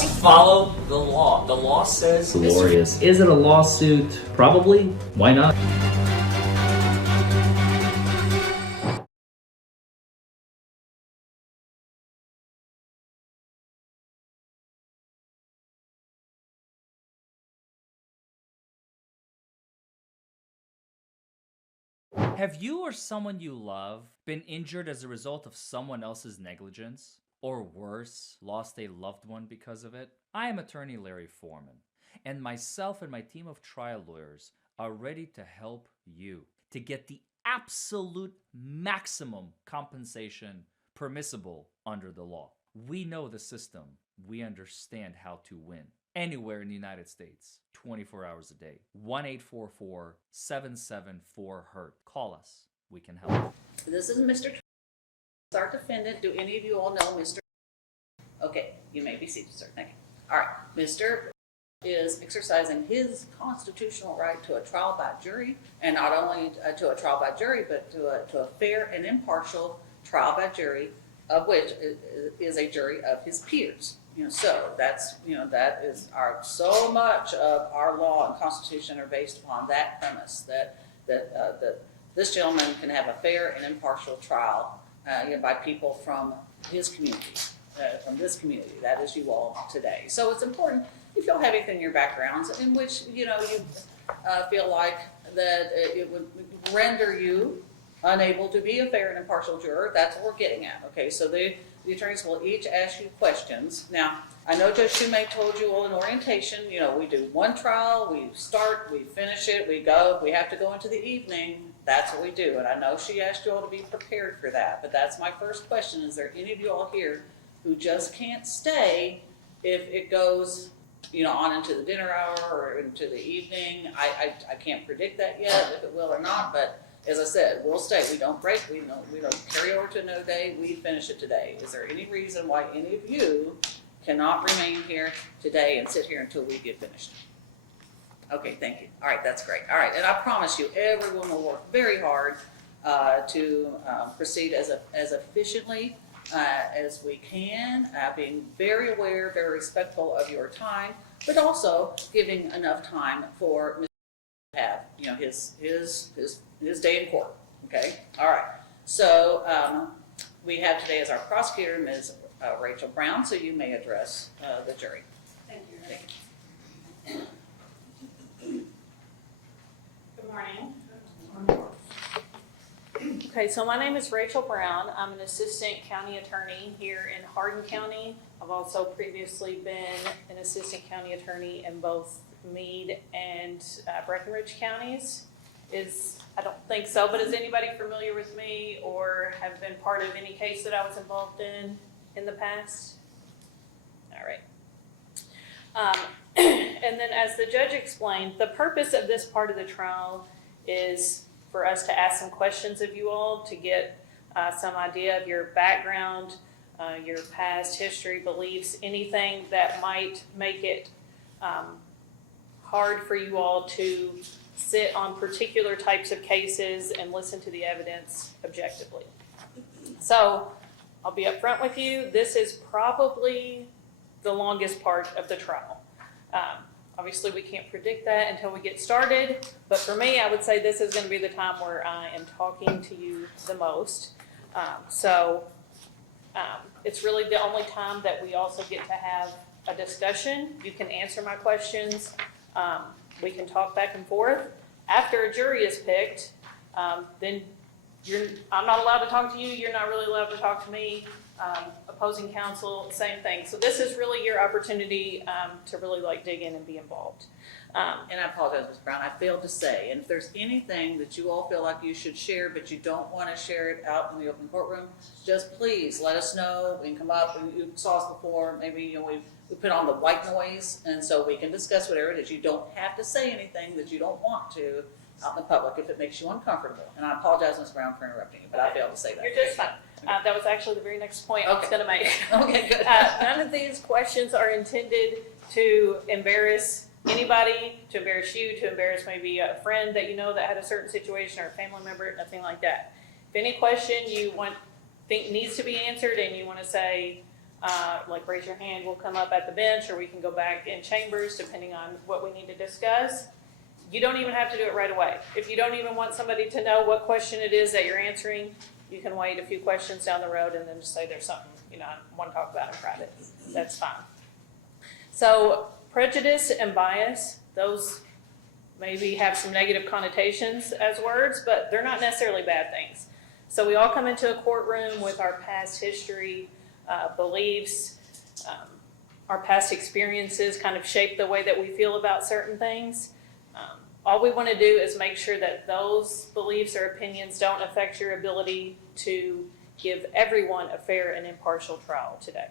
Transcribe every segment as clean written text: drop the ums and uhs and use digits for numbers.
must follow the law. The law says... Glorious. Is it a lawsuit? Probably. Why not? Have you or someone you love been injured as a result of someone else's negligence? Or worse, lost a loved one because of it? I am attorney Larry Forman, and myself and my team of trial lawyers are ready to help you to get the absolute maximum compensation permissible under the law. We know the system. We understand how to win. Anywhere in the United States, 24 hours a day. 1-844-774-HURT. Call us. We can help. This is Mr. Our defendant. Do any of you all know Mr.? Okay, you may be seated, sir. Thank you. All right, Mr. is exercising his constitutional right to a trial by jury, and not only to a trial by jury, but to a fair and impartial trial by jury, of which is a jury of his peers. So that is so much of our law and constitution are based upon that premise that this gentleman can have a fair and impartial trial by people from his community, from this community. That is you all today. So it's important if y'all have anything in your backgrounds in which you feel like that it would render you unable to be a fair and impartial juror. That's what we're getting at. Okay, so the attorneys will each ask you questions. Now, I know Judge Shoemake told you all in orientation, we do one trial, we start, we finish it, we go. If we have to go into the evening, that's what we do. And I know she asked you all to be prepared for that. But that's my first question. Is there any of you all here who just can't stay if it goes, on into the dinner hour or into the evening? I can't predict that yet, if it will or not, but as I said, we'll stay. We don't break. We don't carry over to another day. We finish it today. Is there any reason why any of you cannot remain here today and sit here until we get finished? Okay, thank you. All right, that's great. All right, and I promise you, everyone will work very hard to proceed as efficiently as we can, being very aware, very respectful of your time, but also giving enough time for Mr. to have his day in court. Okay, all right. So we have today as our prosecutor, Ms. Rachel Brown. So you may address the jury. Thank you. Good morning. Okay, so my name is Rachel Brown. I'm an assistant county attorney here in Hardin County. I've also previously been an assistant county attorney in both Meade and Breckinridge counties. I don't think so, but is anybody familiar with me or have been part of any case that I was involved in the past? All right. And then as the judge explained, the purpose of this part of the trial is for us to ask some questions of you all to get some idea of your background, your past history, beliefs, anything that might make it hard for you all to sit on particular types of cases and listen to the evidence objectively. So I'll be upfront with you. This is probably the longest part of the trial. Obviously, we can't predict that until we get started, but for me, I would say this is going to be the time where I am talking to you the most. It's really the only time that we also get to have a discussion. You can answer my questions. We can talk back and forth. After a jury is picked, then I'm not allowed to talk to you. You're not really allowed to talk to me. Opposing counsel, same thing. So this is really your opportunity to really dig in and be involved. And I apologize, Ms. Brown. I failed to say, and if there's anything that you all feel like you should share, but you don't want to share it out in the open courtroom, just please let us know. We can come up. You saw us before. Maybe we put on the white noise, and so we can discuss whatever it is. You don't have to say anything that you don't want to out in the public if it makes you uncomfortable. And I apologize, Ms. Brown, for interrupting you, but I failed to say that. You're just fine. That was actually the very next point I was going to make. Okay, good. None of these questions are intended to embarrass anybody, to embarrass you, to embarrass maybe a friend that you know that had a certain situation or a family member, nothing like that. If any question you think needs to be answered and you want to say, like raise your hand, we'll come up at the bench, or we can go back in chambers, depending on what we need to discuss. You don't even have to do it right away. If you don't even want somebody to know what question it is that you're answering, you can wait a few questions down the road and then just say there's something, I want to talk about in private. That's fine. So prejudice and bias, those maybe have some negative connotations as words, but they're not necessarily bad things. So we all come into a courtroom with our past history, beliefs, our past experiences kind of shape the way that we feel about certain things. All we want to do is make sure that those beliefs or opinions don't affect your ability to give everyone a fair and impartial trial today.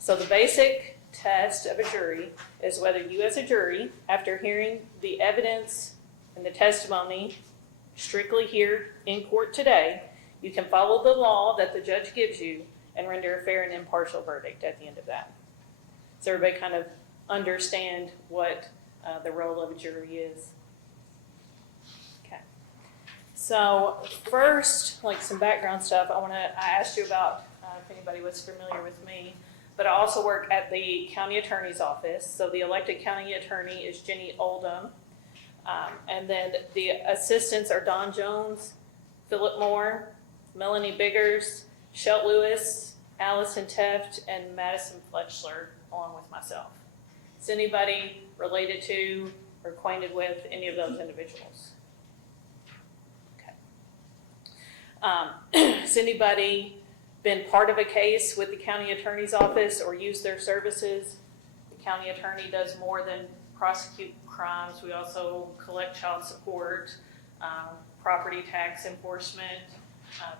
So the basic test of a jury is whether you as a jury, after hearing the evidence and the testimony strictly here in court today, you can follow the law that the judge gives you and render a fair and impartial verdict at the end of that. So everybody kind of understand what the role of a jury is. Okay. So first, like some background stuff, I asked you about if anybody was familiar with me, but I also work at the county attorney's office. So the elected county attorney is Jenny Oldham. And then the assistants are Don Jones, Philip Moore, Melanie Biggers, Shelt Lewis, Allison Teft, and Madison Fletchler, along with myself. Is anybody related to or acquainted with any of those individuals? Okay. Has anybody been part of a case with the county attorney's office or used their services? The county attorney does more than prosecute crimes. We also collect child support, property tax enforcement,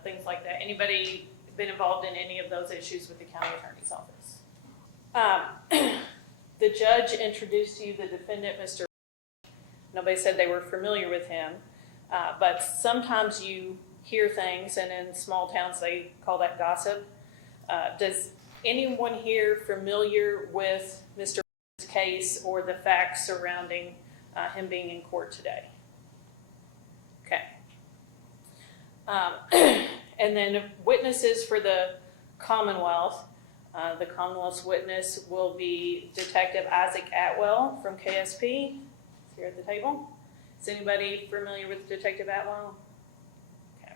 things like that. Anybody been involved in any of those issues with the county attorney's office? The judge introduced to you the defendant, Mr. Nobody said they were familiar with him, but sometimes you hear things, and in small towns they call that gossip. Does anyone here familiar with Mr. case or the facts surrounding him being in court today? Okay. And then witnesses for the Commonwealth. The Commonwealth's witness will be Detective Isaac Atwell from KSP. He's here at the table. Is anybody familiar with Detective Atwell? Okay.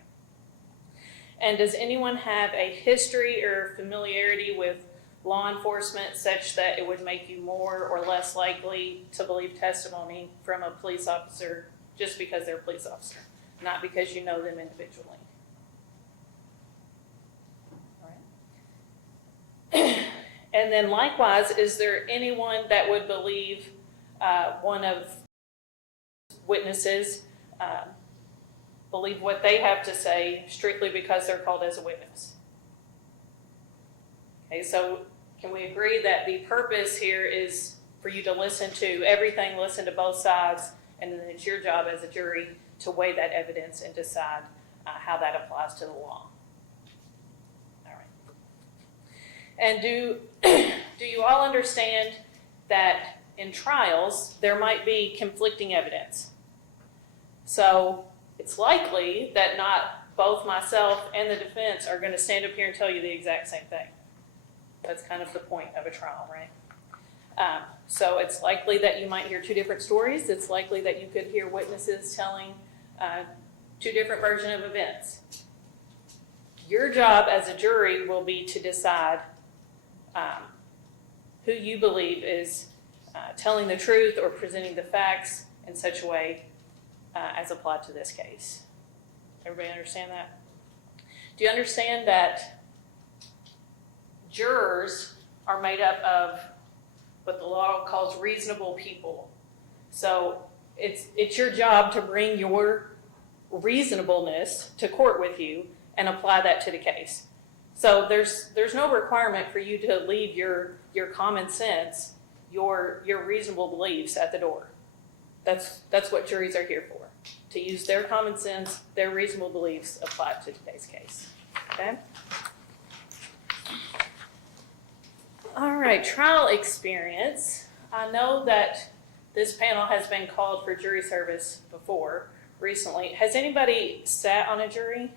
And does anyone have a history or familiarity with law enforcement such that it would make you more or less likely to believe testimony from a police officer just because they're a police officer, not because you know them individually? And then likewise, is there anyone that would believe one of witnesses, believe what they have to say strictly because they're called as a witness? Okay, so can we agree that the purpose here is for you to listen to everything, listen to both sides, and then it's your job as a jury to weigh that evidence and decide how that applies to the law? And do you all understand that in trials, there might be conflicting evidence? So it's likely that not both myself and the defense are going to stand up here and tell you the exact same thing. That's kind of the point of a trial, right? So it's likely that you might hear two different stories. It's likely that you could hear witnesses telling two different versions of events. Your job as a jury will be to decide who you believe is telling the truth or presenting the facts in such a way as applied to this case. Everybody understand that? Do you understand that jurors are made up of what the law calls reasonable people? So it's your job to bring your reasonableness to court with you and apply that to the case. So there's no requirement for you to leave your common sense, your reasonable beliefs at the door. That's what juries are here for, to use their common sense, their reasonable beliefs applied to today's case. Okay? All right, trial experience. I know that this panel has been called for jury service before, recently. Has anybody sat on a jury?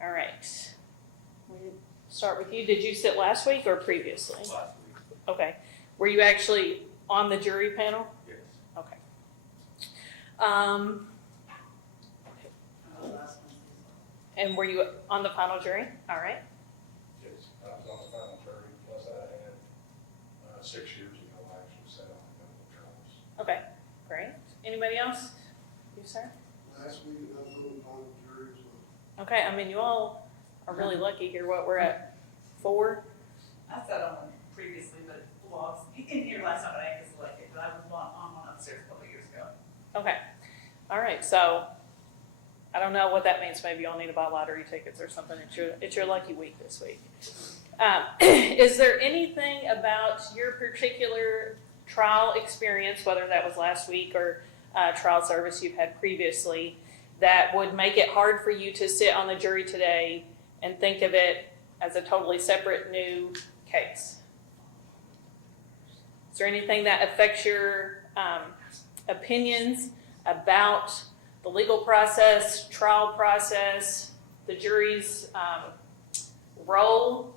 All right. start with you. Did you sit last week or previously? Last week, Okay. Were you actually on the jury panel? yes. Okay. And were you on the final jury? All right. Yes, I was on the final jury, plus I had, 6 years ago, I actually sat on the medical trials. Okay. Great. Anybody else? You, sir? Last week, I was on the final jury as well. Okay. I mean, you all are really lucky here. What we're at 4. I sat on one previously, but well, I was in here last time, but I was elected, but I was on one upstairs a couple of years ago. Okay. All right. So I don't know what that means. Maybe y'all need to buy lottery tickets or something. It's your lucky week this week. Is there anything about your particular trial experience, whether that was last week or trial service you've had previously, that would make it hard for you to sit on the jury today and think of it as a totally separate new case? Is there anything that affects your opinions about the legal process, trial process, the jury's role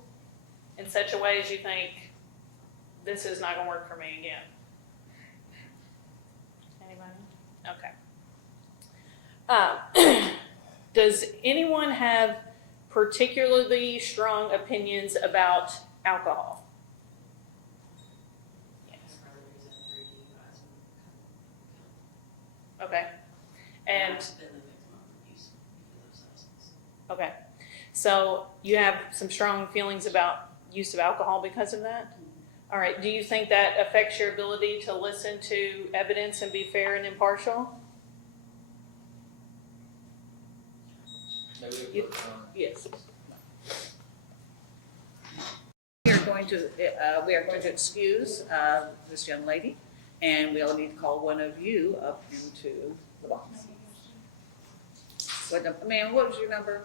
in such a way as you think, this is not going to work for me again? Anybody? Okay. Does anyone have particularly strong opinions about alcohol? Okay. And okay, so you have some strong feelings about use of alcohol because of that? All right, do you think that affects your ability to listen to evidence and be fair and impartial? Maybe You- put, Yes. We are going to excuse this young lady, and we'll need to call one of you up into the box. Ma'am, what was your number?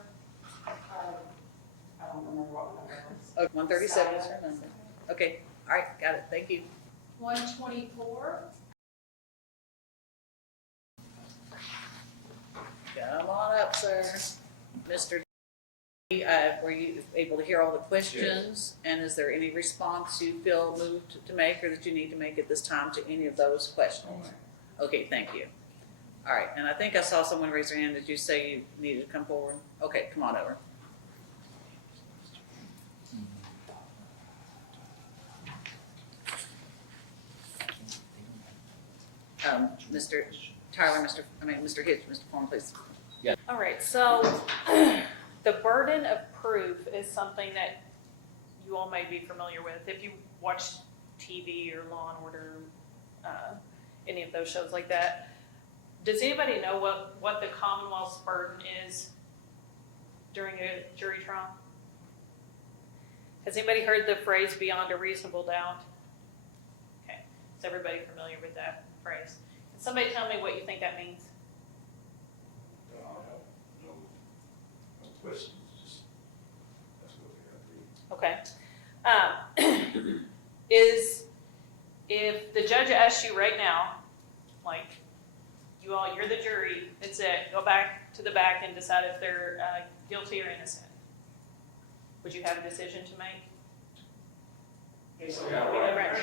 I don't remember what my number was. Oh, 137 is her number. Okay, all right, got it, thank you. 124. Come on up, sir. Mr. D, were you able to hear all the questions? And is there any response you feel moved to make or that you need to make at this time to any of those questions? Okay, thank you. All right, and I think I saw someone raise their hand. Did you say you needed to come forward? Okay, come on over. Mr. Tyler, Mr. Hitch, Mr. Forman, please. All right, so the burden of proof is something that you all may be familiar with. If you watch TV or Law and Order, any of those shows like that, does anybody know what the Commonwealth's burden is during a jury trial? Has anybody heard the phrase beyond a reasonable doubt? Okay, is everybody familiar with that phrase? Can somebody tell me what you think that means? No questions, just, that's what they got to be. Okay. Is, if the judge asks you right now, like, you're the jury, that's it, go back to the back and decide if they're guilty or innocent, would you have a decision to make? Yeah, right.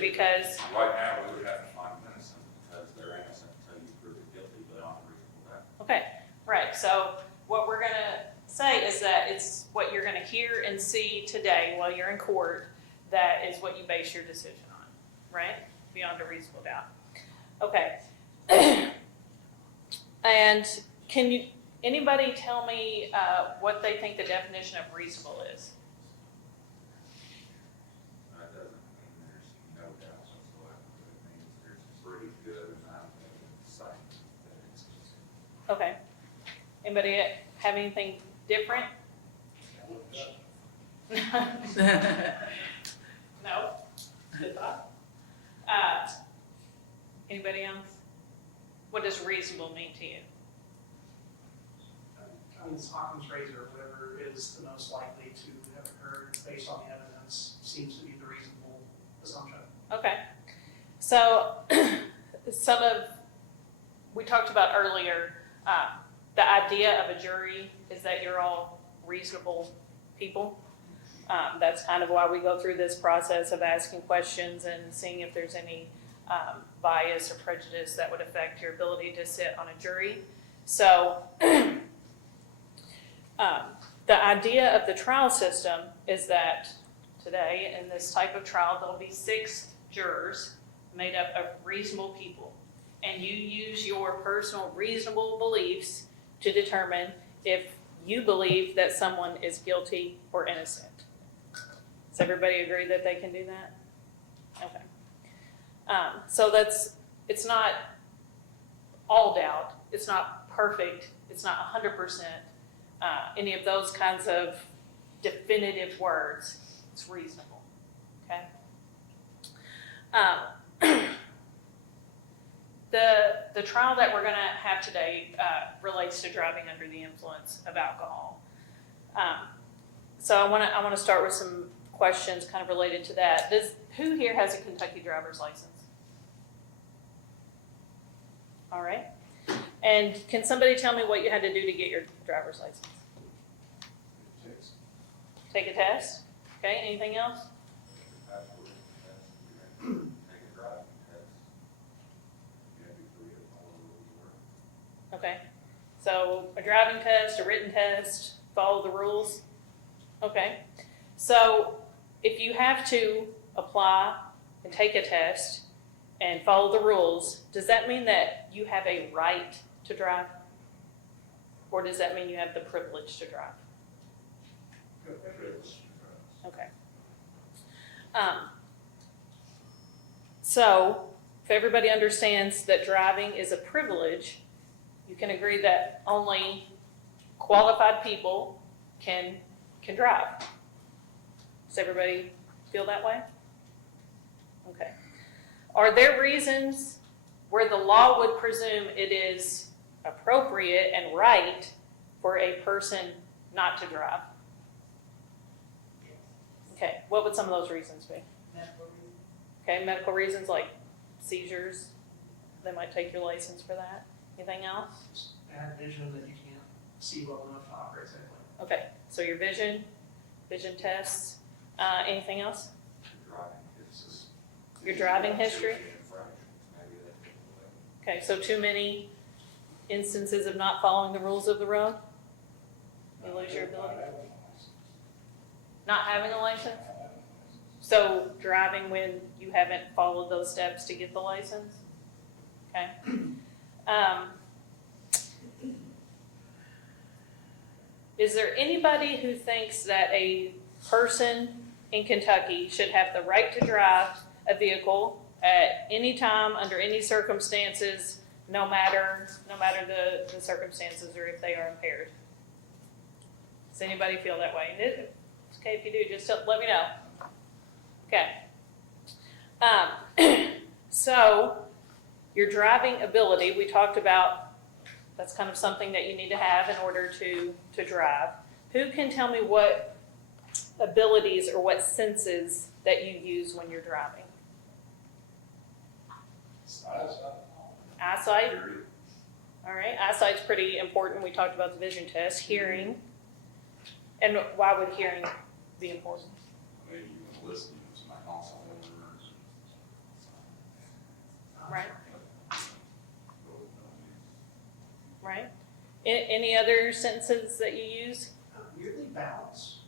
Because, Right now, we would have to find them innocent because they're innocent until you prove it guilty, but on a reasonable doubt. okay, right, so what we're gonna say is that it's what you're gonna hear and see today while you're in court, that is what you base your decision on, right? Beyond a reasonable doubt. Okay. And can anybody tell me what they think the definition of reasonable is? That doesn't mean there's no doubt whatsoever, but it means there's pretty good amount of sight that it's. Okay. Anybody have anything different? No? Good thought. Anybody else? What does reasonable mean to you? I mean, Occam's razor, whatever is the most likely to have occurred based on the evidence seems to be the reasonable assumption. Okay. So we talked about earlier, the idea of a jury is that you're all reasonable people. That's kind of why we go through this process of asking questions and seeing if there's any bias or prejudice that would affect your ability to sit on a jury. So the idea of the trial system is that today, in this type of trial, there'll be 6 jurors made up of reasonable people. And you use your personal reasonable beliefs to determine if you believe that someone is guilty or innocent. Does everybody agree that they can do that? Okay. So it's not all doubt. It's not perfect. It's not 100%. Any of those kinds of definitive words. It's reasonable. Okay. The trial that we're going to have today relates to driving under the influence of alcohol. So I want to start with some questions kind of related to that. Who here has a Kentucky driver's license? All right. And can somebody tell me what you had to do to get your driver's license? Take a test. Okay. Anything else? Okay. So a driving test, a written test, follow the rules. Okay. So if you have to apply and take a test and follow the rules, does that mean that you have a right to drive? Or does that mean you have the privilege to drive? Okay. So if everybody understands that driving is a privilege, you can agree that only qualified people can drive. Does everybody feel that way? Okay. Are there reasons where the law would presume it is appropriate and right for a person not to drive? Okay. What would some of those reasons be? Medical reasons. Okay, medical reasons like seizures. They might take your license for that. Anything else? Bad vision that you can't see well enough to operate safely. Okay, so your vision tests. Anything else? Your driving history? Okay, so too many instances of not following the rules of the road? You lose your ability? Not having a license? So driving when you haven't followed those steps to get the license? Okay. Is there anybody who thinks that a person in Kentucky should have the right to drive a vehicle at any time, under any circumstances, no matter the circumstances or if they are impaired? Does anybody feel that way? It's okay if you do, just let me know. Okay. So your driving ability, we talked about, that's kind of something that you need to have in order to drive. Who can tell me what abilities or what senses that you use when you're driving? Eyesight. All right, eyesight's pretty important. We talked about the vision test. Hearing. And why would hearing be important? I mean, you can listen to somebody also. Right. Right. Any other senses that you use? Weirdly, balance.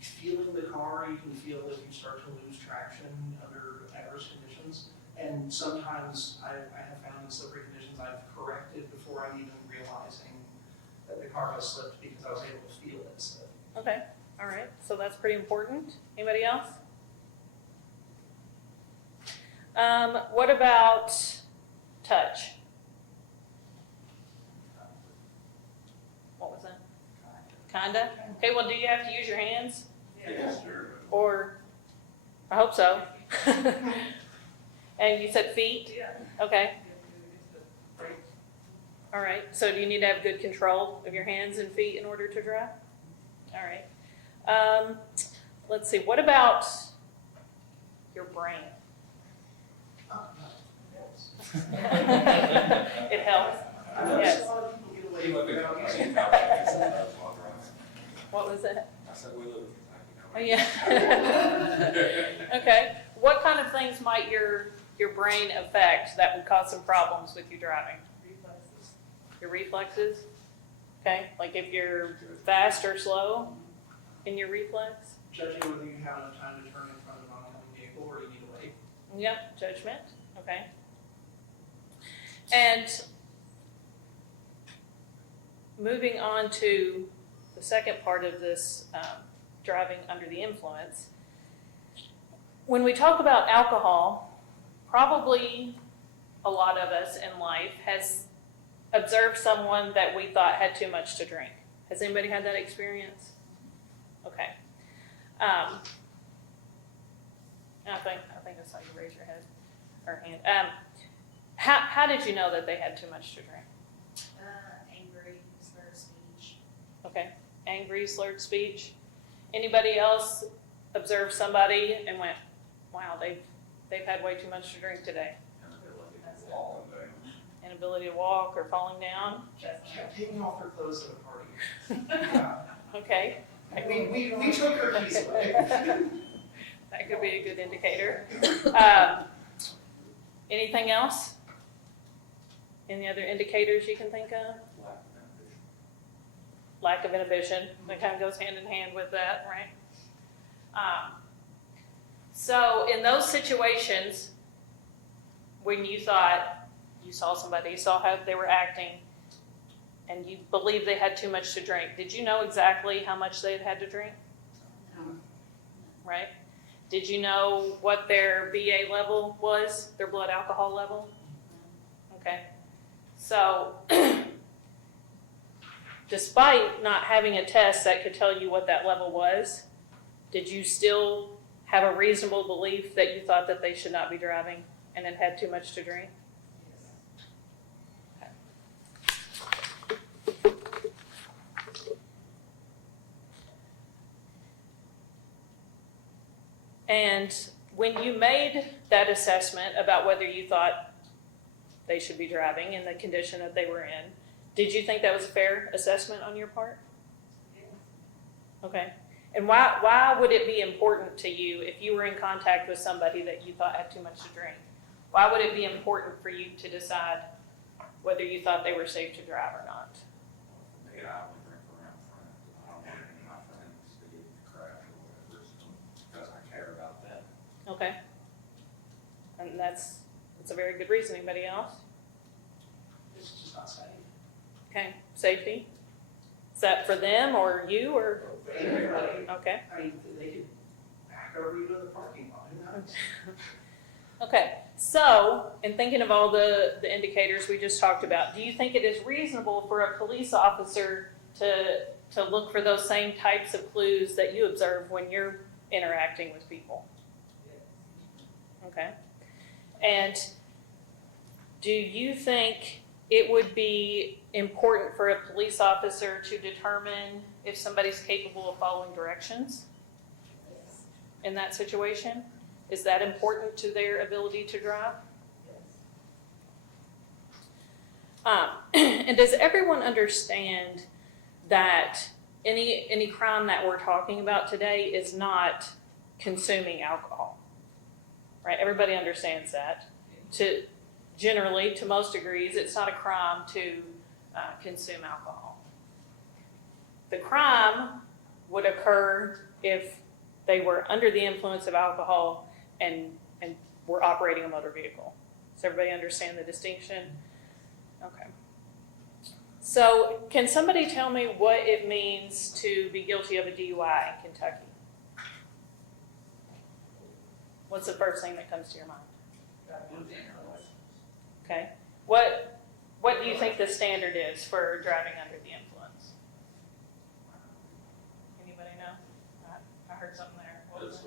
Feeling the car, you can feel if you start to lose traction under adverse conditions. And sometimes I have found in slippery conditions I've corrected before I'm even realizing that the car has slipped because I was able to feel it slip. Okay. All right. So that's pretty important. Anybody else? What about touch? What was that? Kinda? Okay, well, do you have to use your hands? Yes, sir. Or, I hope so. And you said feet? Yeah. Okay. All right. So do you need to have good control of your hands and feet in order to drive? All right. Let's see. What about your brain? It helps. Yes. What was that? I said, we live in Kentucky, no Oh, yeah. Okay. What kind of things might your brain affect that would cause some problems with you driving? Reflexes. Your reflexes? Okay. Like if you're fast or slow in your reflex? Judging whether you have enough time to turn in front of an oncoming vehicle or you need to wait. Yep. Judgment. Okay. And moving on to the second part of this driving under the influence. When we talk about alcohol, probably a lot of us in life has observed someone that we thought had too much to drink. Has anybody had that experience? Okay. I think I saw you raise your head or hand. How did you know that they had too much to drink? Angry, slurred speech. Okay, angry, slurred speech. Anybody else observe somebody and went, wow, they've had way too much to drink today? Inability to walk or falling down. Kept taking off their clothes at a party. Yeah. Okay. We took her keys away. That could be a good indicator. Anything else? Any other indicators you can think of? Lack of inhibition. That kind of goes hand in hand with that, right? So in those situations, when you thought you saw somebody, you saw how they were acting, and you believed they had too much to drink, did you know exactly how much they had to drink? Right? Did you know what their BA level was, their blood alcohol level? Okay. So, despite not having a test that could tell you what that level was, did you still have a reasonable belief that you thought that they should not be driving and had too much to drink? Okay. And when you made that assessment about whether you thought they should be driving in the condition that they were in, did you think that was a fair assessment on your part? Okay. And why would it be important to you if you were in contact with somebody that you thought had too much to drink? Why would it be important for you to decide whether you thought they were safe to drive or not? I only drink around friends. I don't want any of my friends to get in the crash or whatever, so, because I care about them. Okay. And that's a very good reason. Anybody else? It's just not safe. Okay. Safety? Is that for them or you or? Everybody. Okay. I mean, they could back over you to the parking lot. Who knows? Okay, so in thinking of all the indicators we just talked about, do you think it is reasonable for a police officer to look for those same types of clues that you observe when you're interacting with people? Okay. And do you think it would be important for a police officer to determine if somebody's capable of following directions in that situation? Is that important to their ability to drive? And does everyone understand that any crime that we're talking about today is not consuming alcohol? Right? Everybody understands that. Generally, to most degrees, it's not a crime to consume alcohol. The crime would occur if they were under the influence of alcohol and were operating a motor vehicle. Does everybody understand the distinction? Okay. So can somebody tell me what it means to be guilty of a DUI in Kentucky? What's the first thing that comes to your mind? Okay. What do you think the standard is for driving under the influence? Anybody know? I heard something there. What was it?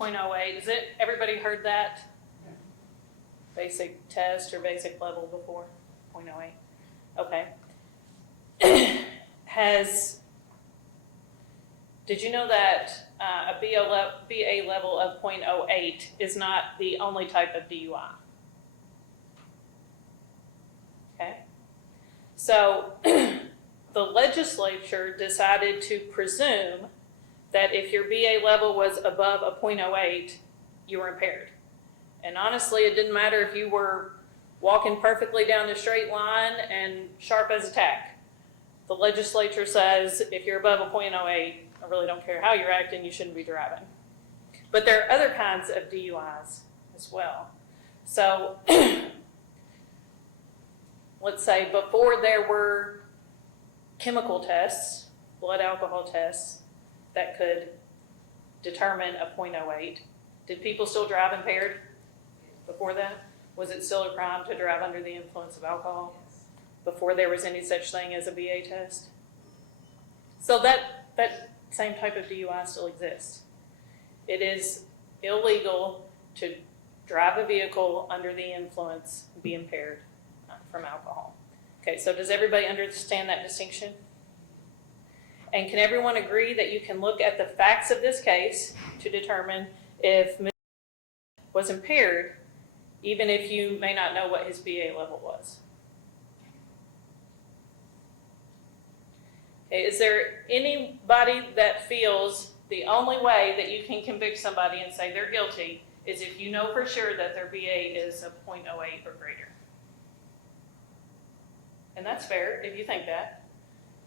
0.08. Is it? Everybody heard that? Basic test or basic level before? 0.08. Okay. Did you know that a BA level of 0.08 is not the only type of DUI? Okay. So the legislature decided to presume that if your BA level was above a .08, you were impaired. And honestly, it didn't matter if you were walking perfectly down the straight line and sharp as a tack. The legislature says if you're above a .08, I really don't care how you're acting, you shouldn't be driving. But there are other kinds of DUIs as well. So let's say before there were chemical tests, blood alcohol tests, that could determine a .08, did people still drive impaired before that? Was it still a crime to drive under the influence of alcohol before there was any such thing as a BA test? So that same type of DUI still exists. It is illegal to drive a vehicle under the influence, be impaired from alcohol. Okay, so does everybody understand that distinction? And can everyone agree that you can look at the facts of this case to determine if Mr. was impaired, even if you may not know what his BA level was? Okay, is there anybody that feels the only way that you can convict somebody and say they're guilty is if you know for sure that their BA is a .08 or greater? And that's fair if you think that.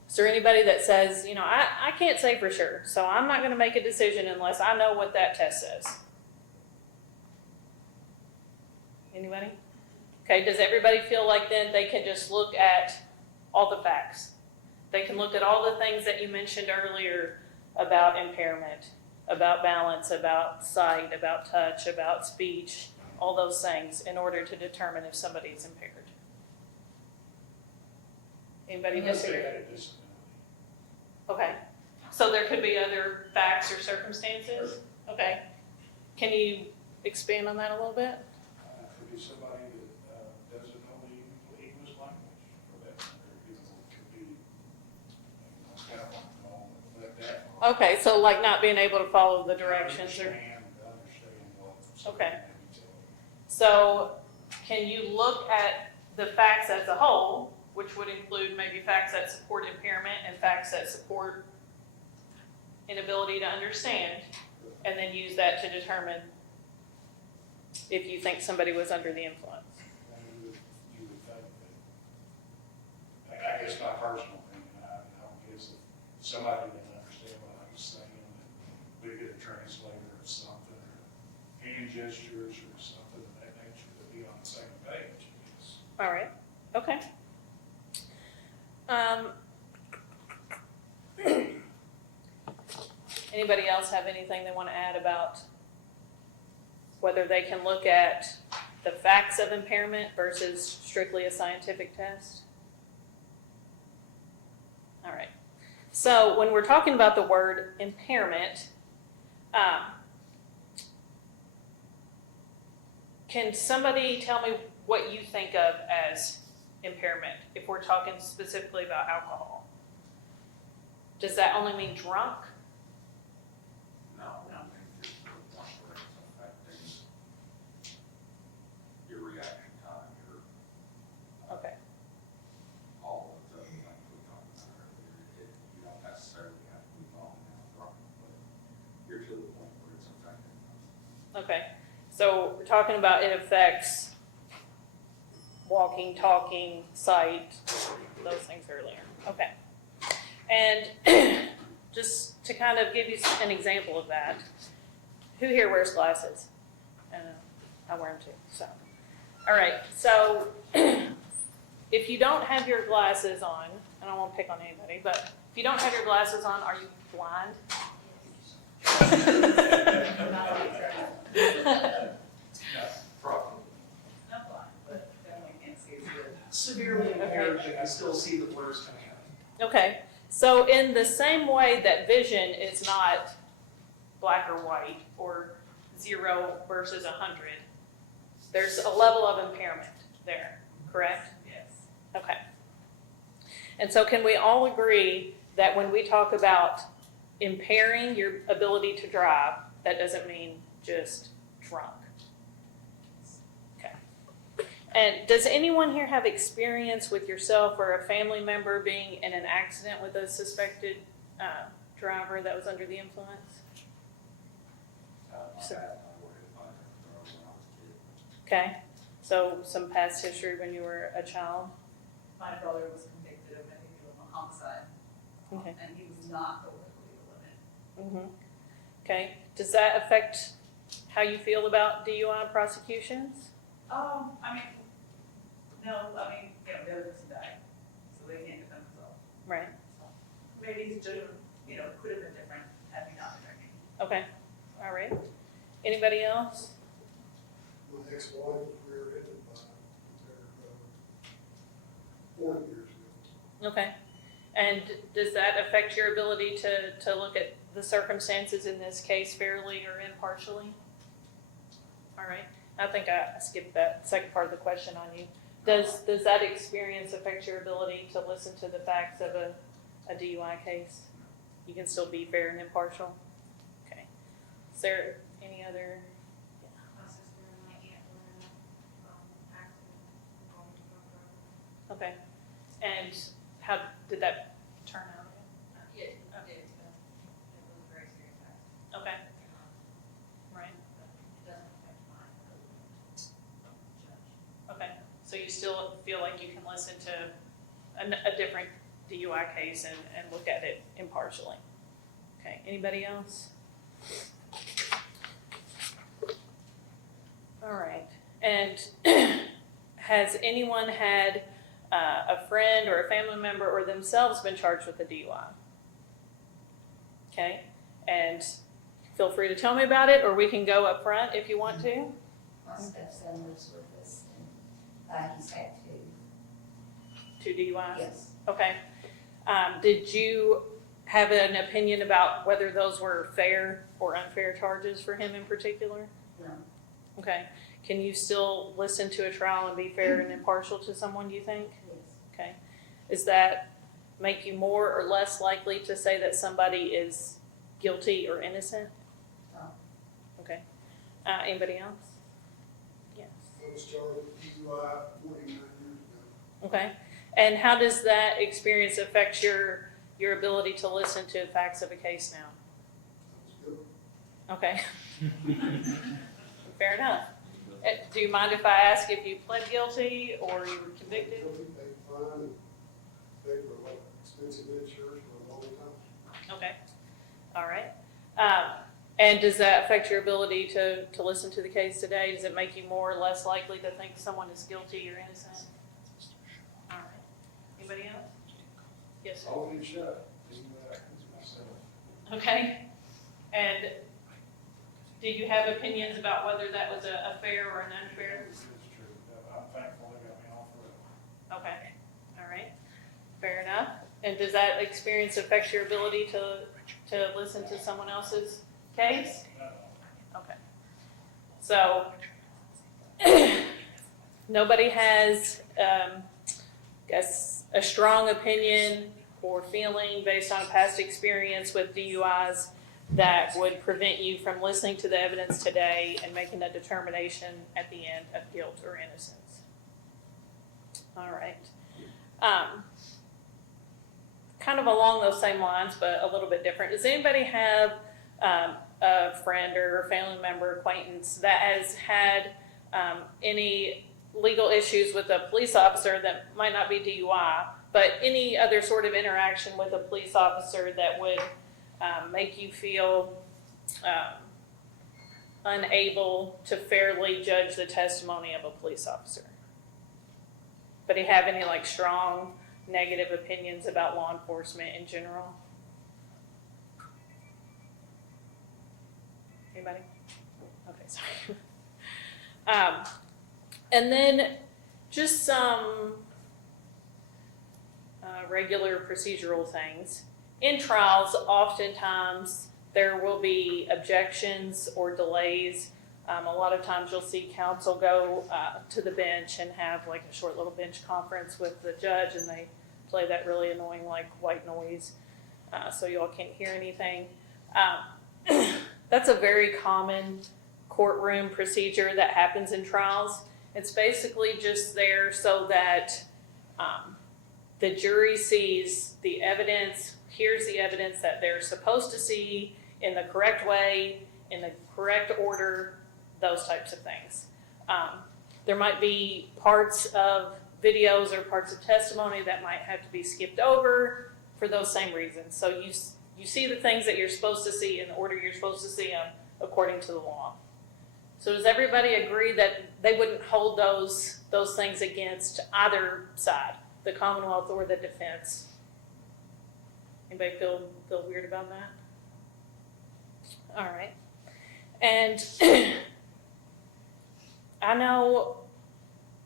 Is there anybody that says, I can't say for sure, so I'm not going to make a decision unless I know what that test says? Anybody? Okay, does everybody feel like then they can just look at all the facts? They can look at all the things that you mentioned earlier about impairment, about balance, about sight, about touch, about speech, all those things in order to determine if somebody's impaired. Anybody disagree? Okay, so there could be other facts or circumstances? Okay, can you expand on that a little bit? Could be somebody that doesn't know the English language for that matter. Could be, kind of like that. Okay, so like not being able to follow the directions or? Understand what. Okay. So can you look at the facts as a whole, which would include maybe facts that support impairment and facts that support inability to understand, and then use that to determine if you think somebody was under the influence? You would think that. I guess my personal opinion, I guess if somebody didn't understand what I was saying, we get a translator or something, or hand gestures or something of that nature to be on the same page. All right, okay. Anybody else have anything they want to add about whether they can look at the facts of impairment versus strictly a scientific test? All right. So when we're talking about the word impairment, can somebody tell me what you think of as impairment if we're talking specifically about alcohol? Does that only mean drunk? No, I think just the one where it's affecting your reaction time, your, Okay. all of the things like we talked about earlier. You don't necessarily have to move on now, drunk, but you're to the point where it's affecting us. Okay. So we're talking about it affects walking, talking, sight, those things earlier. Okay. And just to kind of give you an example of that, who here wears glasses? I wear them too, so. All right, so if you don't have your glasses on, and I won't pick on anybody, but if you don't have your glasses on, are you blind? Probably. Not blind, but definitely can't see as good. Severely impaired, but I still see the blurs coming out. Okay, so in the same way that vision is not black or white, or 0 versus 100, there's a level of impairment there, correct? Yes. Okay. And so can we all agree that when we talk about impairing your ability to drive, that doesn't mean just drunk? Okay. And does anyone here have experience with yourself or a family member being in an accident with a suspected driver that was under the influence? My So- dad and I were hit by a car when I was a kid. Okay, so some past history when you were a child? My brother was convicted of vehicular homicide. Okay. And he was not over the legal limit. Okay, does that affect how you feel about DUI prosecutions? I mean, no, I mean, you know, the other person died, so they can't defend themselves. Right, Maybe his judgment, you know, could have been different had he not been drinking. okay, all right. Anybody else? My ex-wife was rear-ended by their 40 years ago. Okay, and does that affect your ability to look at the circumstances in this case fairly or impartially? All right, I think I skipped that second part of the question on you. Does that experience affect your ability to listen to the facts of a DUI case? You can still be fair and impartial? Okay. Is there any other? My sister and my aunt were in an accident involving a drunk driver. Okay. And how did that turn out? Yeah, it did, but it was a very serious accident. Okay, right. But it doesn't affect my ability to judge. Okay, so you still feel like you can listen to a different DUI case and look at it impartially? Okay, anybody else? All right, and has anyone had a friend or a family member or themselves been charged with a DUI? Okay, and feel free to tell me about it, or we can go up front if you want to. My stepson lives with us and he's had two. 2 DUIs? Yes. Okay. Did you have an opinion about whether those were fair or unfair charges for him in particular? No. Okay. Can you still listen to a trial and be fair and impartial to someone, you think? Yes. Okay. Does that make you more or less likely to say that somebody is guilty or innocent? No. Okay. Anybody else? Yes. I was charged with DUI 49 years ago. Okay. And how does that experience affect your ability to listen to the facts of a case now? That was good. Okay. Fair enough. Do you mind if I ask if you pled guilty or you were convicted? Paid fine and paid for a lot of expensive insurance for a long time. Okay. All right. And does that affect your ability to listen to the case today? Does it make you more or less likely to think someone is guilty or innocent? All right. Anybody else? Yes, sir. Hold it shut, do that myself. Okay. And do you have opinions about whether that was a fair or an unfair? It's true, I'm thankful they got me off of it. Okay. All right. Fair enough. And does that experience affect your ability to listen to someone else's case? Okay. So nobody has, guess, a strong opinion or feeling based on past experience with DUIs that would prevent you from listening to the evidence today and making a determination at the end of guilt or innocence. All right. Kind of along those same lines, but a little bit different. Does anybody have a friend or family member, acquaintance that has had any legal issues with a police officer that might not be DUI, but any other sort of interaction with a police officer that would make you feel unable to fairly judge the testimony of a police officer? But do you have any like strong negative opinions about law enforcement in general? Anybody? Okay, sorry. And then just some regular procedural things. In trials, oftentimes there will be objections or delays. A lot of times you'll see counsel go to the bench and have like a short little bench conference with the judge, and they play that really annoying like white noise so y'all can't hear anything. That's a very common courtroom procedure that happens in trials. It's basically just there so that the jury sees the evidence, here's the evidence that they're supposed to see in the correct way, in the correct order, those types of things. There might be parts of videos or parts of testimony that might have to be skipped over for those same reasons. So you see the things that you're supposed to see in the order you're supposed to see them according to the law. So does everybody agree that they wouldn't hold those things against either side, the Commonwealth or the defense? Anybody feel weird about that? All right. And I know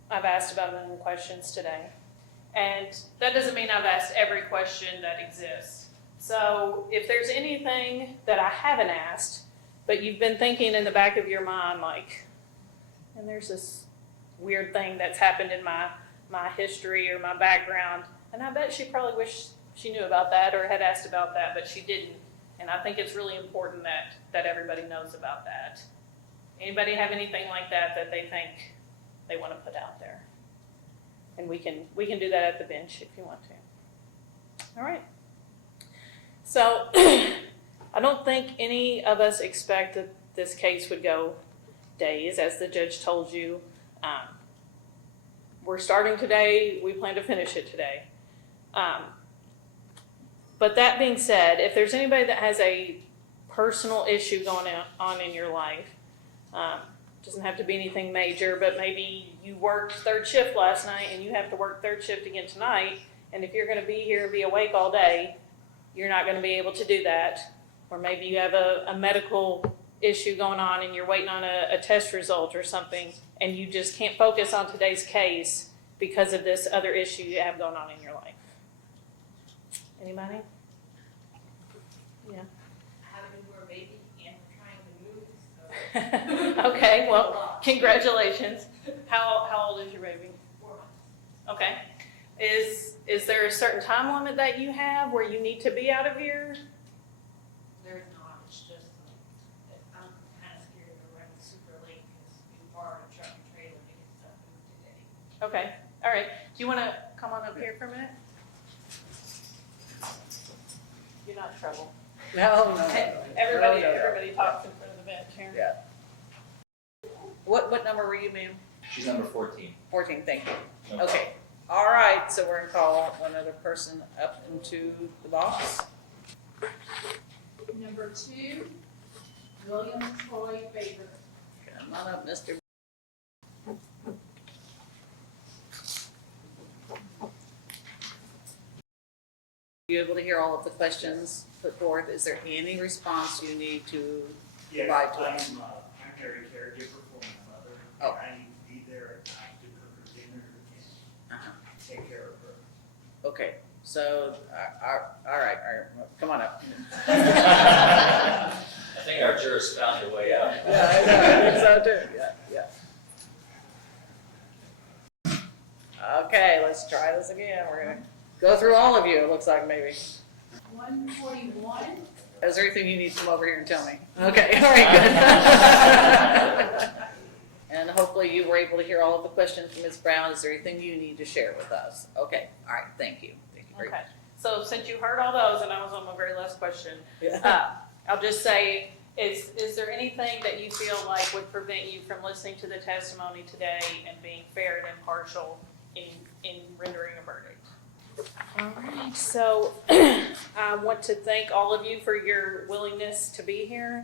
I've asked about a million questions today, and that doesn't mean I've asked every question that exists. So if there's anything that I haven't asked, but you've been thinking in the back of your mind, like, and there's this weird thing that's happened in my history or my background, and I bet she probably wished she knew about that or had asked about that, but she didn't. And I think it's really important that everybody knows about that. Anybody have anything like that they think they want to put out there? And we can do that at the bench if you want to. All right. So I don't think any of us expect that this case would go days, as the judge told you. We're starting today. We plan to finish it today. But that being said, if there's anybody that has a personal issue going on in your life, doesn't have to be anything major, but maybe you worked third shift last night and you have to work third shift again tonight, and if you're going to be here and be awake all day, you're not going to be able to do that. Or maybe you have a medical issue going on and you're waiting on a test result or something, and you just can't focus on today's case because of this other issue you have going on in your life. Anybody? Yeah. I have a newborn baby and we're trying to move, so. Okay, well, congratulations. How old is your baby? 4 months. Okay. Is there a certain time limit that you have where you need to be out of here? There's not, it's just, I'm kind of scared of running super late because we borrowed a truck and trailer to get stuff moved today. Okay, all right. Do you want to come on up here for a minute? You're not in trouble. No. Everybody talks in front of the bench here. Yeah. What number were you, ma'am? She's number 14. 14, thank you. No Okay, all right, so we're gonna call one other person up into the box. Number 2, William Troy Baker. Come on up, Mr. You able to hear all of the questions put forth? Is there any response you need to provide to us? I'm a primary caregiver for my mother. Oh. I need to be there at night to cook her dinner and take care of her. Okay, so, all right, come on up. I think our jurors found their way out. Yeah, I think so too, yeah. Okay, let's try this again. We're gonna go through all of you, it looks like maybe. 141. Is there anything you need to come over here and tell me? Okay, all right, good. And hopefully you were able to hear all of the questions from Ms. Brown. Is there anything you need to share with us? Okay, all right, thank you. Thank you very Okay, much. so since you heard all those, and I was on my very last question, Yeah. I'll just say, is there anything that you feel like would prevent you from listening to the testimony today and being fair and impartial in rendering a verdict? All right, so I want to thank all of you for your willingness to be here.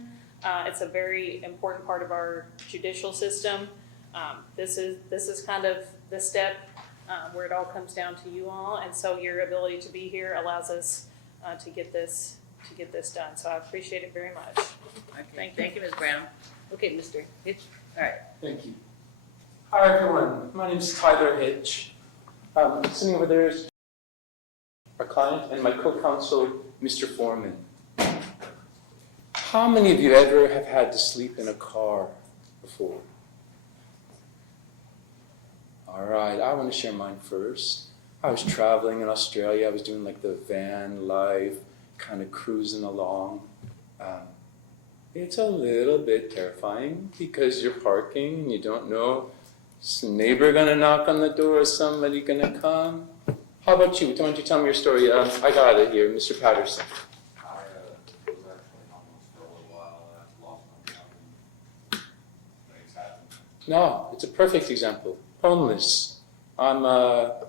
It's a very important part of our judicial system. This is kind of the step where it all comes down to you all, and so your ability to be here allows us to get this done. So I appreciate it very much. Okay, thank you, Ms. Brown. Okay, Mr. Hitch, all right. Thank you. Hi, everyone. My name is Tyler Hitch. Sitting over there is our client and my co-counsel, Mr. Forman. How many of you ever have had to sleep in a car before? All right, I want to share mine first. I was traveling in Australia. I was doing like the van life, kind of cruising along. It's a little bit terrifying because you're parking and you don't know, is the neighbor going to knock on the door? Is somebody going to come? How about you? Why don't you tell me your story? I got it here, Mr. Patterson. I was actually homeless for a little while. I lost my job and things happened. No, it's a perfect example. Homeless. I'm a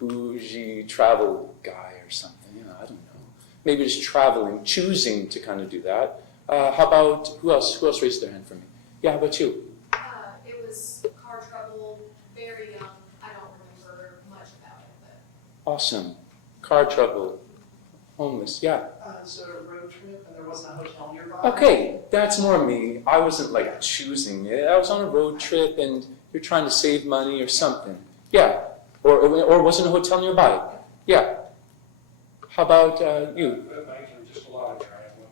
bougie travel guy or something. You know, I don't know. Maybe just traveling, choosing to kind of do that. How about, who else? Who else raised their hand for me? Yeah, how about you? It was car trouble, very young. I don't remember much about it, but. Awesome. Car trouble. Homeless. Yeah. So a road trip and there wasn't a hotel nearby? Okay, that's more me. I wasn't like choosing it. I was on a road trip and you're trying to save money or something. Yeah. Or wasn't a hotel nearby. Yeah. How about you? Actually, just a lot of traveling.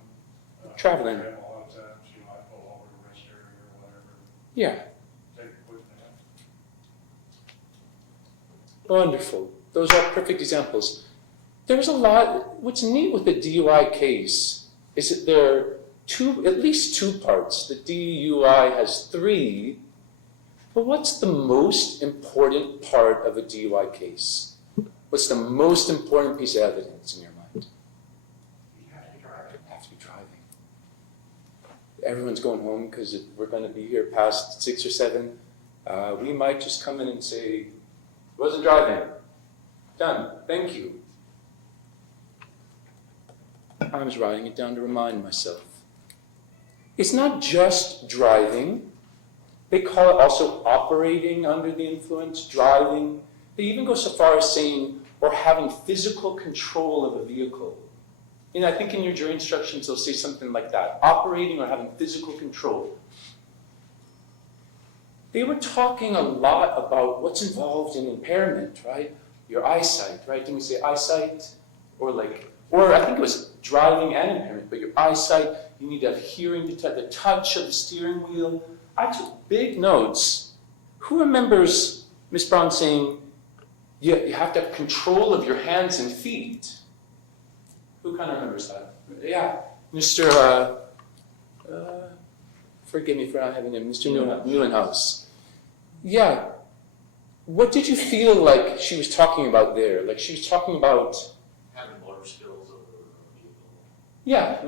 Traveling. A lot of times, you know, I pull over to rest area or whatever, Yeah. take a quick nap. Wonderful. Those are perfect examples. There's a lot. What's neat with the DUI case is that there are at least two parts. The DUI has three. But what's the most important part of a DUI case? What's the most important piece of evidence in your mind? You have to be driving. Have to be driving. Everyone's going home because we're going to be here past 6 or 7. We might just come in and say, wasn't driving. Done. Thank you. I was writing it down to remind myself. It's not just driving. They call it also operating under the influence, driving. They even go so far as saying, or having physical control of a vehicle. And I think in your jury instructions, they'll say something like that, operating or having physical control. They were talking a lot about what's involved in impairment, right? Your eyesight, right? Didn't we say eyesight? Or I think it was driving and impairment, but your eyesight, you need to have hearing, the touch of the steering wheel. I took big notes. Who remembers Miss Brown saying, you have to have control of your hands and feet? Who kind of remembers that? Yeah, Mr. Forgive me for not having him, Mr. Muhlenhaus. Yeah. What did you feel like she was talking about there? Like she was talking about... Having motor skills over a vehicle. Yeah,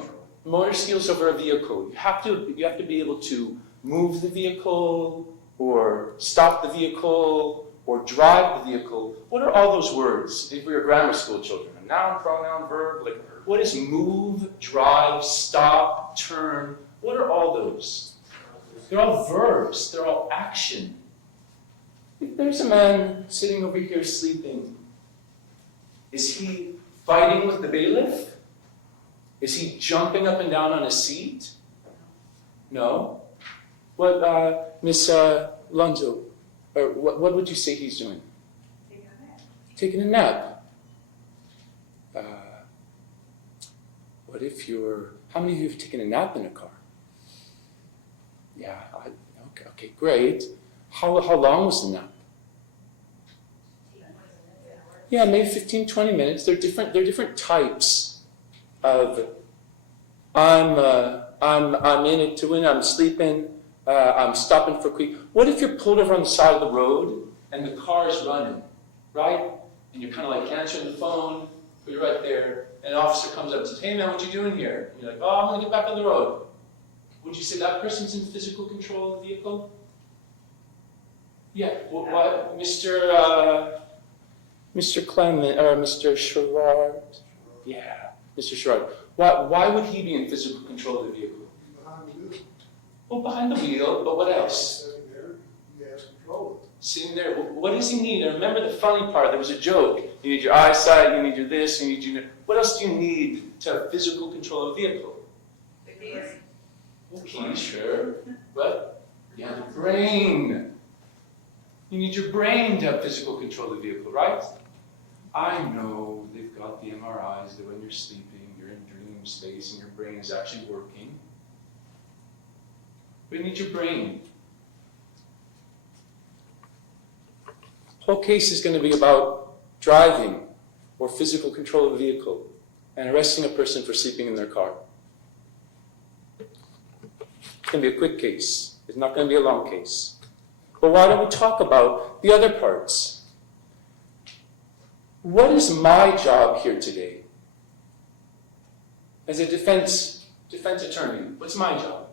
motor skills over a vehicle. You have to be able to move the vehicle, or stop the vehicle, or drive the vehicle. What are all those words if we were grammar school children? A noun, pronoun, verb, like what is move, drive, stop, turn? What are all those? They're all verbs, they're all action. If there's a man sitting over here sleeping, is he fighting with the bailiff? Is he jumping up and down on a seat? No. What, Miss Lonzo, or what would you say he's doing? Taking a nap. What if how many of you have taken a nap in a car? Yeah, okay, great. How long was the nap? Yeah, maybe 15, 20 minutes. They're different types of I'm in it to win, I'm sleeping, I'm stopping for quick. What if you're pulled over on the side of the road and the car is running, right? And you're kind of like answering the phone, but you're right there, and an officer comes up and says, hey man, what you doing here? And you're like, oh, I'm gonna get back on the road. Would you say that person's in physical control of the vehicle? Yeah, what, Mr. Clement, or Mr. Sherrard? Yeah, Mr. Sherrard. Why would he be in physical control of the vehicle? Behind the wheel. Well, behind the wheel, but what else? Sitting there, he has control of it. Sitting there, what does he need? And remember the funny part, there was a joke. You need your eyesight, you need your this, you need your... What else do you need to have physical control of a vehicle? The keys? Okay, sure. What? Yeah, the brain. You need your brain to have physical control of the vehicle, right? I know they've got the MRIs that when you're sleeping, you're in dream space and your brain is actually working. But you need your brain. The whole case is going to be about driving or physical control of a vehicle and arresting a person for sleeping in their car. It's going to be a quick case. It's not going to be a long case. But why don't we talk about the other parts? What is my job here today? As a defense attorney, what's my job?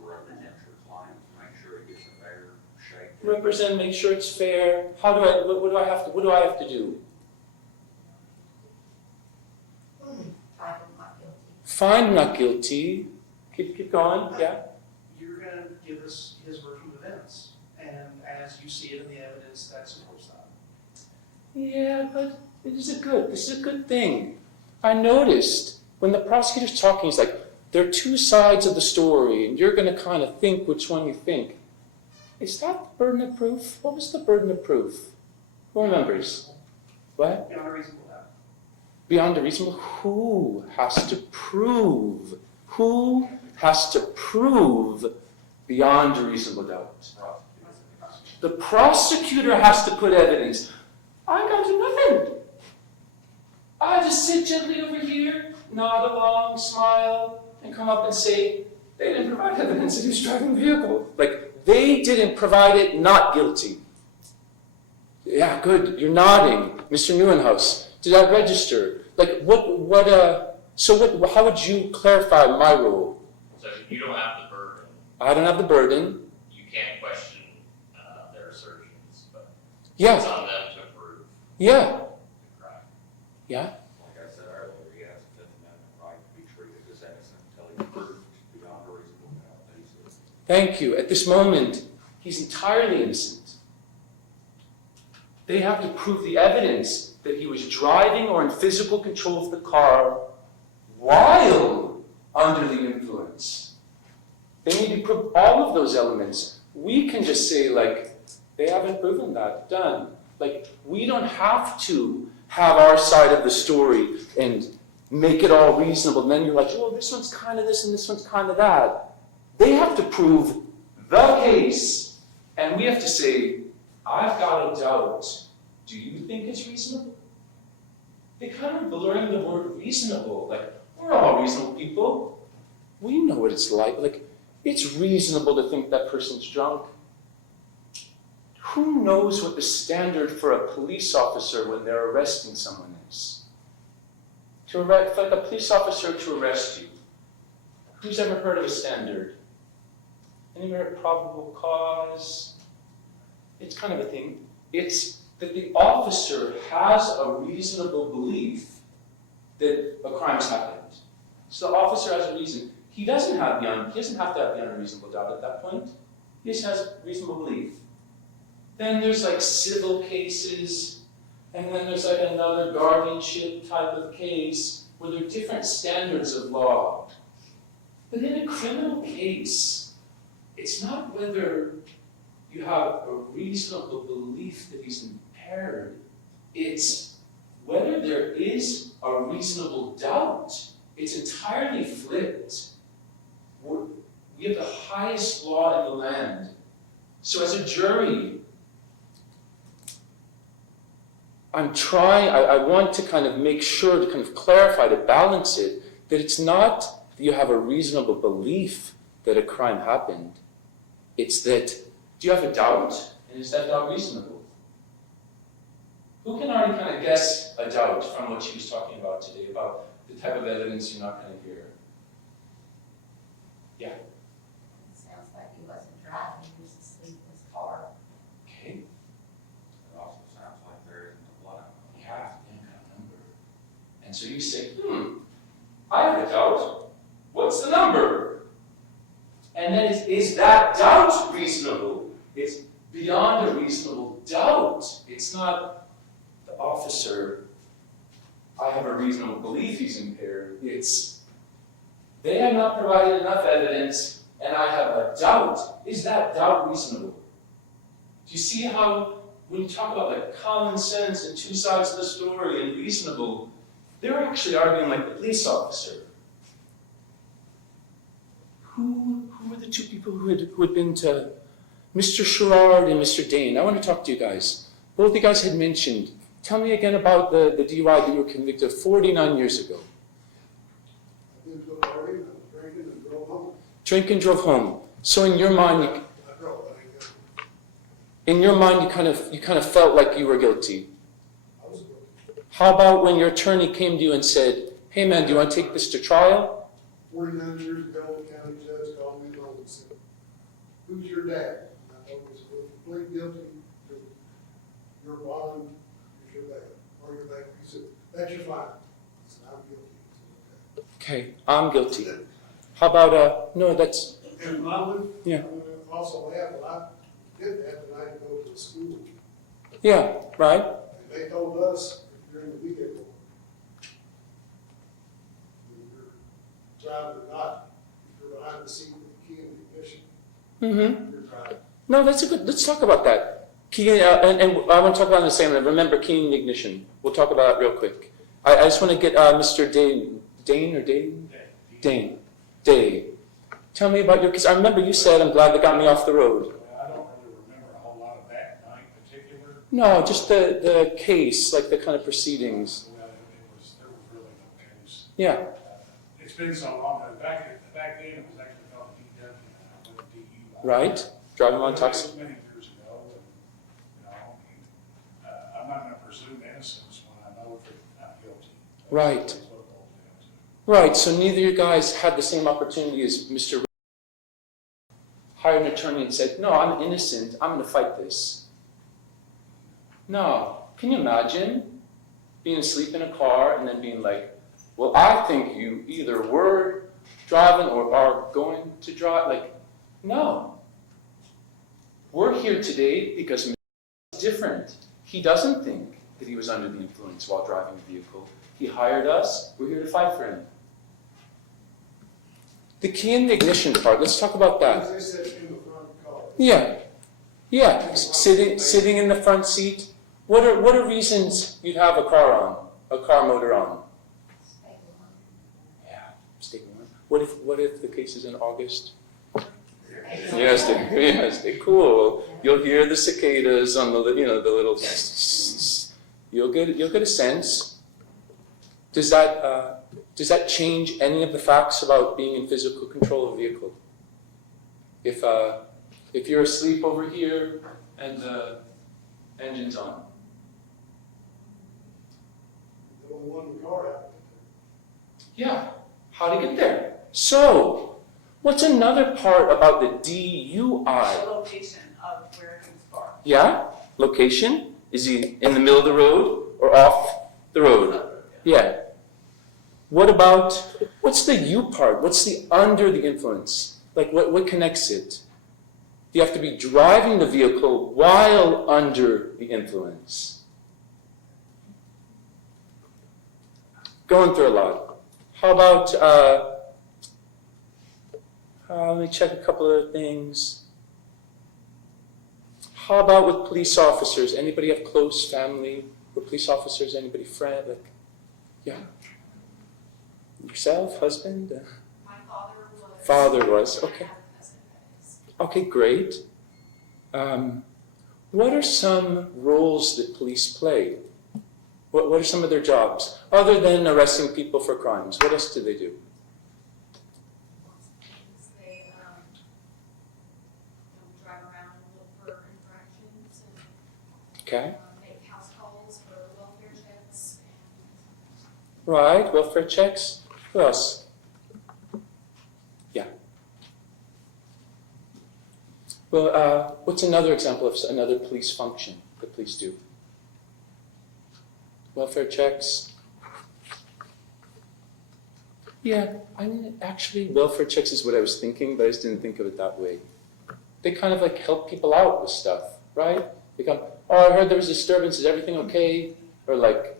Represent your client, make sure it gets a fair shake. Represent, make sure it's fair. What do I have to do? Find them not guilty. Find not guilty. Keep going, yeah. You're gonna give us his version of events, and as you see it in the evidence, that supports that. Yeah, but this is a good thing. I noticed when the prosecutor's talking, he's like, there are two sides of the story, and you're gonna kind of think which one you think. Is that the burden of proof? What was the burden of proof? Who remembers? What? Beyond a reasonable doubt. Beyond a reasonable, who has to prove? Who has to prove beyond a reasonable doubt? The prosecutor has to put evidence. I got to do nothing. I just sit gently over here, nod along, smile, and come up and say, they didn't provide evidence that he was driving the vehicle. Like, they didn't provide it, not guilty. Yeah, good, you're nodding. Mr. Neuenhaus, did I register? Like, how would you clarify my role? So you don't have the burden. I don't have the burden. You can't question their assertions, but Yeah, it's on them to prove yeah, the crime. yeah. Like I said earlier, he has a Fifth Amendment right to be treated as innocent until he's proved beyond a reasonable doubt that he's innocent. Thank you. At this moment, he's entirely innocent. They have to prove the evidence that he was driving or in physical control of the car while under the influence. They need to prove all of those elements. We can just say, like, they haven't proven that, done. Like, we don't have to have our side of the story and make it all reasonable. And then you're like, well, this one's kind of this and this one's kind of that. They have to prove the case. And we have to say, I've got a doubt. Do you think it's reasonable? They kind of blurring the word reasonable. Like, we're all reasonable people. We know what it's like. Like, it's reasonable to think that person's drunk. Who knows what the standard for a police officer when they're arresting someone is? For like a police officer to arrest you. Who's ever heard of a standard? Anyone heard of probable cause? It's kind of a thing. It's that the officer has a reasonable belief that a crime's happened. So the officer has a reason. He doesn't have to have the unreasonable doubt at that point. He just has reasonable belief. Then there's like civil cases, and then there's like another guardianship type of case where there are different standards of law. But in a criminal case, it's not whether you have a reasonable belief that he's impaired. It's whether there is a reasonable doubt. It's entirely flipped. We have the highest law in the land. So as a jury, I want to kind of make sure to kind of clarify, to balance it, that it's not that you have a reasonable belief that a crime happened. It's that, do you have a doubt? And is that doubt reasonable? Who can already kind of guess a doubt from what she was talking about today, about the type of evidence you're not going to hear? Yeah. It sounds like he wasn't driving, he was asleep in his car. Okay. It also sounds like there isn't a blood. Yeah, number. And so you say, I have a doubt. What's the number? And then is that doubt reasonable? It's beyond a reasonable doubt. It's not the officer, I have a reasonable belief he's impaired. It's, they have not provided enough evidence, and I have a doubt. Is that doubt reasonable? Do you see how, when you talk about like common sense and two sides of the story and reasonable, they're actually arguing like the police officer. Who were the two people who had been to Mr. Sherrard and Mr. Dane? I want to talk to you guys. Both you guys had mentioned. Tell me again about the DUI that you were convicted of 49 years ago. I did go party, I was drinking and drove home. Drink and drove home. So in your mind, I drove, I didn't get, you kind of felt like you were guilty. I was guilty. How about when your attorney came to you and said, hey man, do you want to take this to trial? 49 years ago, the county judge called me along and said, who's your dad? And I told him, if you plead guilty, your bond is your dad, or your dad. He said, that's your fine. I said, I'm guilty. I said, Okay, I'm guilty. How about, no, that's, okay. And I would, Yeah. I would also add, well, I did that, and I had to go to the school. yeah, right? And they told us, if you're in the vehicle, when you're driving or not, if you're behind the seat with the key in the ignition, Mm-hmm. you're driving. No, that's a good, let's talk about that. Key, and I want to talk about it in the same, remember key in the ignition. We'll talk about it real quick. I just want to get Mr. Dane. Tell me about your, because I remember you said, I'm glad they got me off the road. Well, I don't really remember a whole lot of that night in particular. No, just the case, like the kind of proceedings. Well, there was really no case. Yeah, It's been so long, back then it was actually called a DW, and I went to DUI. right? Driving on It taxi. was many years ago, and, you know, I mean, I'm not gonna presume innocence when I know that I'm guilty. Right. That's what it boils down to. Right, so neither of you guys had the same opportunity as Mr. Hired an attorney and said, no, I'm innocent, I'm going to fight this. No. Can you imagine being asleep in a car and then being like, well, I think you either were driving or are going to drive? Like, no. We're here today because Mr. is different. He doesn't think that he was under the influence while driving a vehicle. He hired us, we're here to fight for him. The key in the ignition part, let's talk about that. As they said, in the front of the car. Yeah, sitting in the front seat. What are reasons you'd have a car motor on? Yeah, stay warm. What if the case is in August? Yes, they cool. You'll hear the cicadas on the little. You'll get a sense. Does that change any of the facts about being in physical control of a vehicle? If you're asleep over here and the engine's on. The only one in the car out. Yeah, how to get there. So, what's another part about the DUI? The location of where he was parked. Yeah, location. Is he in the middle of the road or off the road? Yeah. What's the U part? What's the under the influence? Like what connects it? You have to be driving the vehicle while under the influence. Going through a lot. How about, let me check a couple other things. How about with police officers? Anybody have close family or police officers? Anybody friend? Like, yeah. Yourself, husband? My father was. Father was, and I okay. have a cousin that is. Okay, great. What are some roles that police play? What are some of their jobs? Other than arresting people for crimes, what else do they do? They drive around and look for infractions and Okay. make house calls for welfare checks and Right, welfare checks. Who else? Yeah. Well, what's another example of another police function that police do? Welfare checks. Yeah, I mean, actually, welfare checks is what I was thinking, but I just didn't think of it that way. They kind of like help people out with stuff, right? They come, oh, I heard there was a disturbance, is everything okay? Or like,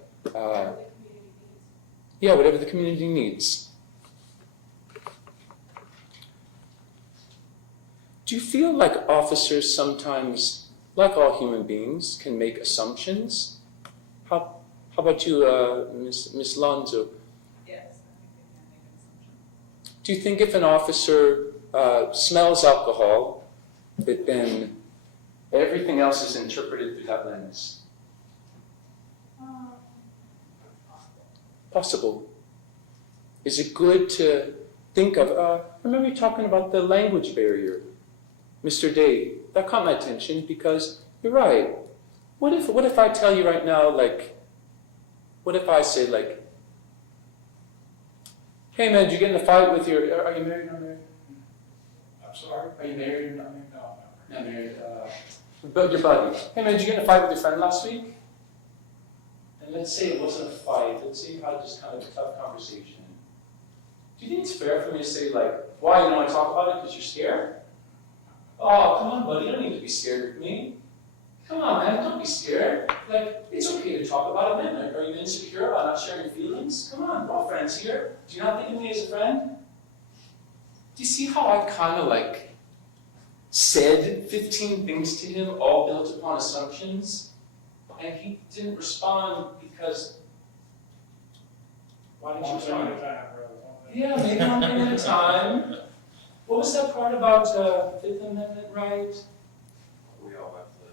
yeah, whatever the community needs. Do you feel like officers sometimes, like all human beings, can make assumptions? How about you, Miss Lonzo? Yes, I think they can make an assumption. Do you think if an officer smells alcohol, that then everything else is interpreted through that lens? Possible. Is it good to think of, remember you talking about the language barrier, Mr. Day? That caught my attention because you're right. What if I tell you right now, like, What if I say like, hey man, did you get in a fight with your, are you married or not married? I'm sorry? Are you married or not married? No, Not married. But your buddy. Hey man, did you get in a fight with your friend last week? And let's say it wasn't a fight. Let's say you had just kind of a tough conversation. Do you think it's fair for me to say like, why you don't want to talk about it because you're scared? Oh, come on, buddy. You don't need to be scared with me. Come on, man. Don't be scared. Like, it's okay to talk about it, man. Are you insecure about not sharing your feelings? Come on, we're all friends here. Do you not think of me as a friend? Do you see how I kind of like said 15 things to him, all built upon assumptions? And he didn't respond because, why didn't you respond? Yeah, maybe one thing at a time. What was that part about Fifth Amendment right? We all have the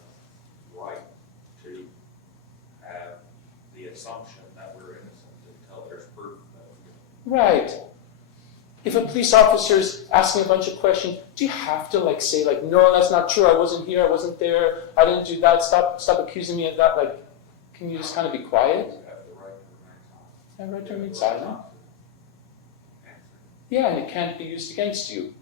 right to have the assumption that we're innocent until there's proof that we're guilty. Right. If a police officer is asking a bunch of questions, do you have to like say like, no, that's not true, I wasn't here, I wasn't there, I didn't do that, stop accusing me of that? Like, can you just kind of be quiet? You have the right to remain silent. I have the right to remain silent. Yeah, and it can't be used against you.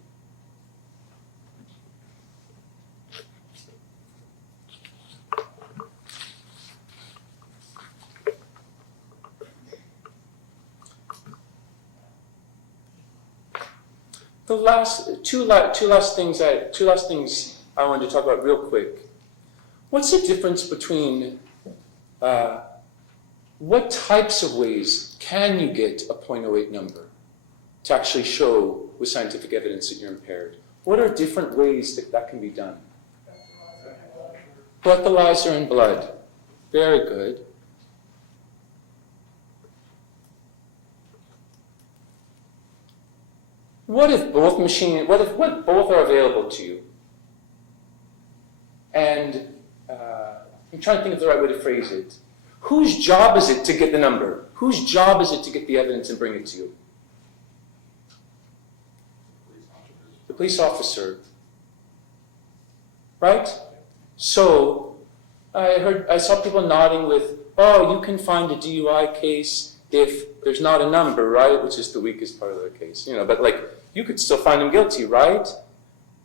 The two last things I wanted to talk about real quick. What's the difference between what types of ways can you get a .08 number to actually show with scientific evidence that you're impaired? What are different ways that can be done? Breathalyzer and blood. Very good. What if both are available to you? And I'm trying to think of the right way to phrase it. Whose job is it to get the number? Whose job is it to get the evidence and bring it to you? The police officer. Right? So I saw people nodding with, oh, you can find a DUI case if there's not a number, right? Which is the weakest part of the case, but like, you could still find him guilty, right?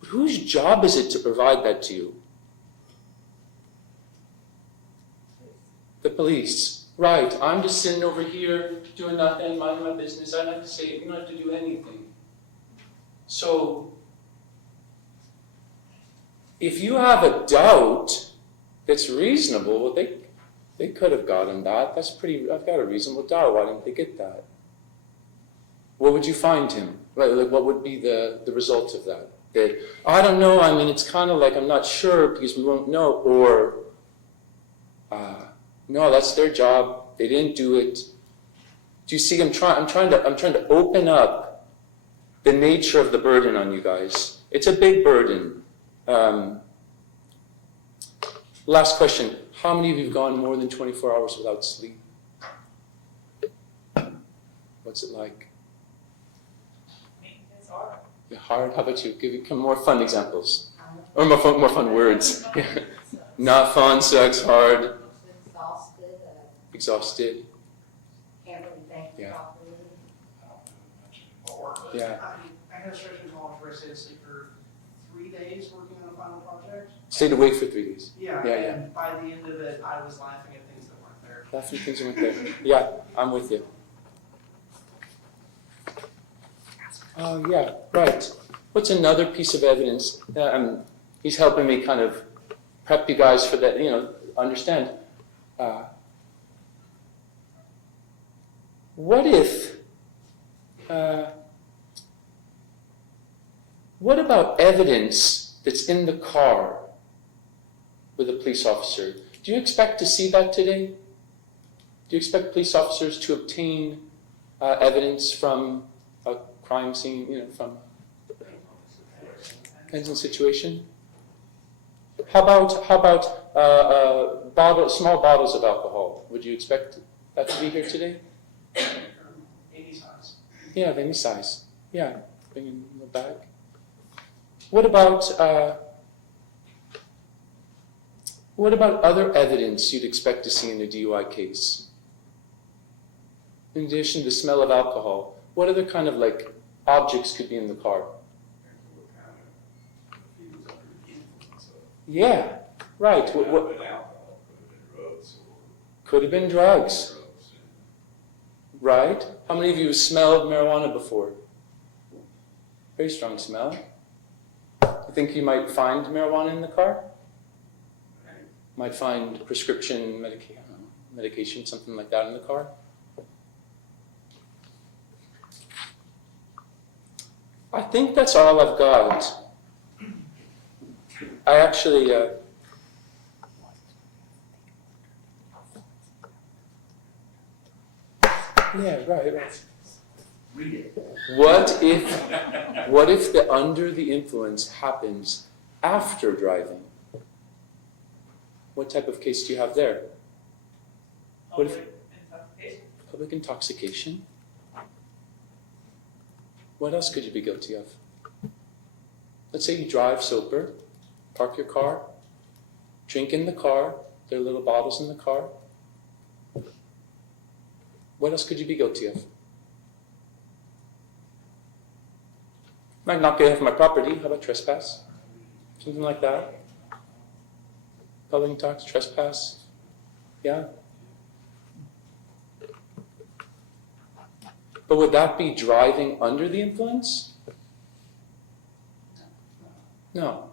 But whose job is it to provide that to you? The police. Right, I'm just sitting over here doing nothing, minding my business. I don't have to say it, you don't have to do anything. So, if you have a doubt that's reasonable, well, they could have gotten that. I've got a reasonable doubt. Why didn't they get that? What would you find him? Like what would be the result of that? That, I don't know, I mean, it's kind of like I'm not sure because we won't know. Or, no, that's their job. They didn't do it. Do you see, I'm trying to open up the nature of the burden on you guys. It's a big burden. Last question. How many of you have gone more than 24 hours without sleep? What's it like? It's hard. Hard? How about you? Give me some more fun examples. Or more fun words. Not fun, sucks, hard. Exhausted. Can't really think Yeah. properly. Yeah. I had a stretch in college where I stayed asleep for 3 days working on a final project. Stayed awake for 3 days. Yeah, Yeah. and by the end of it, I was laughing at things that weren't there. Laughing at things that weren't there. Yeah, I'm with you. Oh, yeah, right. What's another piece of evidence? He's helping me kind of prep you guys for that, understand. What about evidence that's in the car with a police officer? Do you expect to see that today? Do you expect police officers to obtain evidence from a crime scene, from depends on the situation? How about small bottles of alcohol? Would you expect that to be here today? Any size. Yeah, of any size. Yeah, bring in the bag. What about other evidence you'd expect to see in a DUI case? In addition to the smell of alcohol, what other kind of like objects could be in the car? He was under the influence of. Yeah, right. Could have been alcohol, could have been drugs, or Could have been drugs, drugs. right? How many of you have smelled marijuana before? Very strong smell. You think you might find marijuana in the car? Might find prescription medication, something like that in the car? I think that's all I've got. I actually, yeah, right. Read it. What if the under the influence happens after driving? What type of case do you have there? What if public intoxication? What else could you be guilty of? Let's say you drive sober, park your car, drink in the car, there are little bottles in the car. What else could you be guilty of? Might not get off my property. How about trespass? Something like that. Public intox, trespass. Yeah. But would that be driving under the influence? No.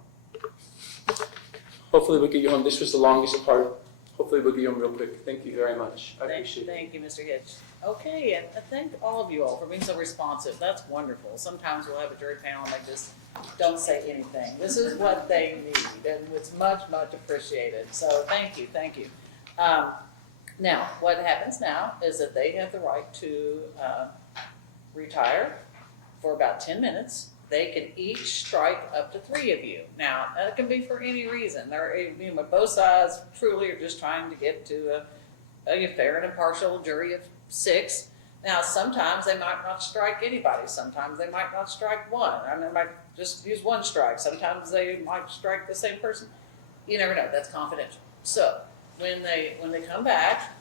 Hopefully we'll get you home. This was the longest part. Hopefully we'll get you home real quick. Thank you very much. I appreciate it. Thank you, Mr. Hitch. Okay, and I thank all of you all for being so responsive. That's wonderful. Sometimes we'll have a jury panel and they just don't say anything. This is what they need, and it's much, much appreciated. So thank you, thank you. Now, what happens now is that they have the right to retire for about 10 minutes. They can each strike up to 3 of you. Now, that can be for any reason. Both sides truly are just trying to get to a fair and impartial jury of 6. Now, sometimes they might not strike anybody. Sometimes they might not strike one. I mean, they might just use 1 strike. Sometimes they might strike the same person. You never know. That's confidential. So when they come back,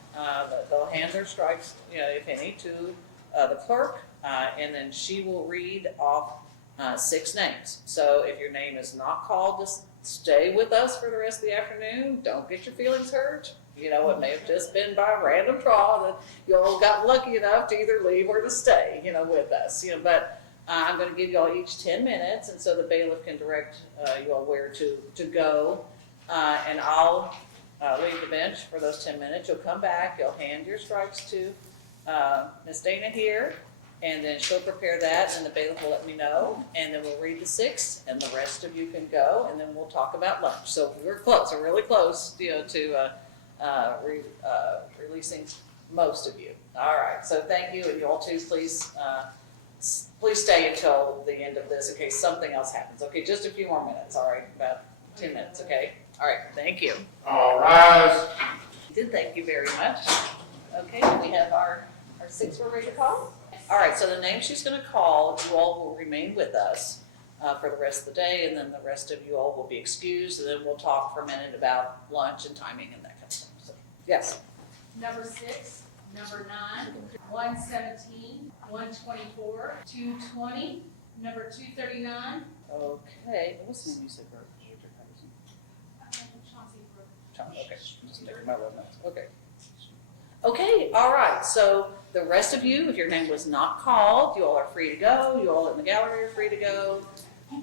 they'll hand their strikes, if any, to the clerk, and then she will read off 6 names. So if your name is not called, just stay with us for the rest of the afternoon. Don't get your feelings hurt. It may have just been by random draw that you all got lucky enough to either leave or to stay, with us. But I'm going to give you all each 10 minutes, and so the bailiff can direct you all where to go. And I'll leave the bench for those 10 minutes. You'll come back. You'll hand your strikes to Miss Dana here. And then she'll prepare that, and the bailiff will let me know, and then we'll read the 6, and the rest of you can go, and then we'll talk about lunch. So we're close, we're really close, to releasing most of you. All right, so thank you, and you all too, please stay until the end of this in case something else happens. Okay, just a few more minutes, all right, about 10 minutes, okay? All right, thank you. All rise. Thank you very much. Okay, we have our 6 we're ready to call. All right, so the name she's going to call, you all will remain with us for the rest of the day, and then the rest of you all will be excused, and then we'll talk for a minute about lunch and timing and that kind of stuff. So, yes. Number 6, number 9, 117, 124, 220, number 239. Okay, what's the name you said, Bert? Chauncey Brook. Okay, just taking my little notes. Okay. Okay, all right, so the rest of you, if your name was not called, you all are free to go. You all in the gallery are free to go.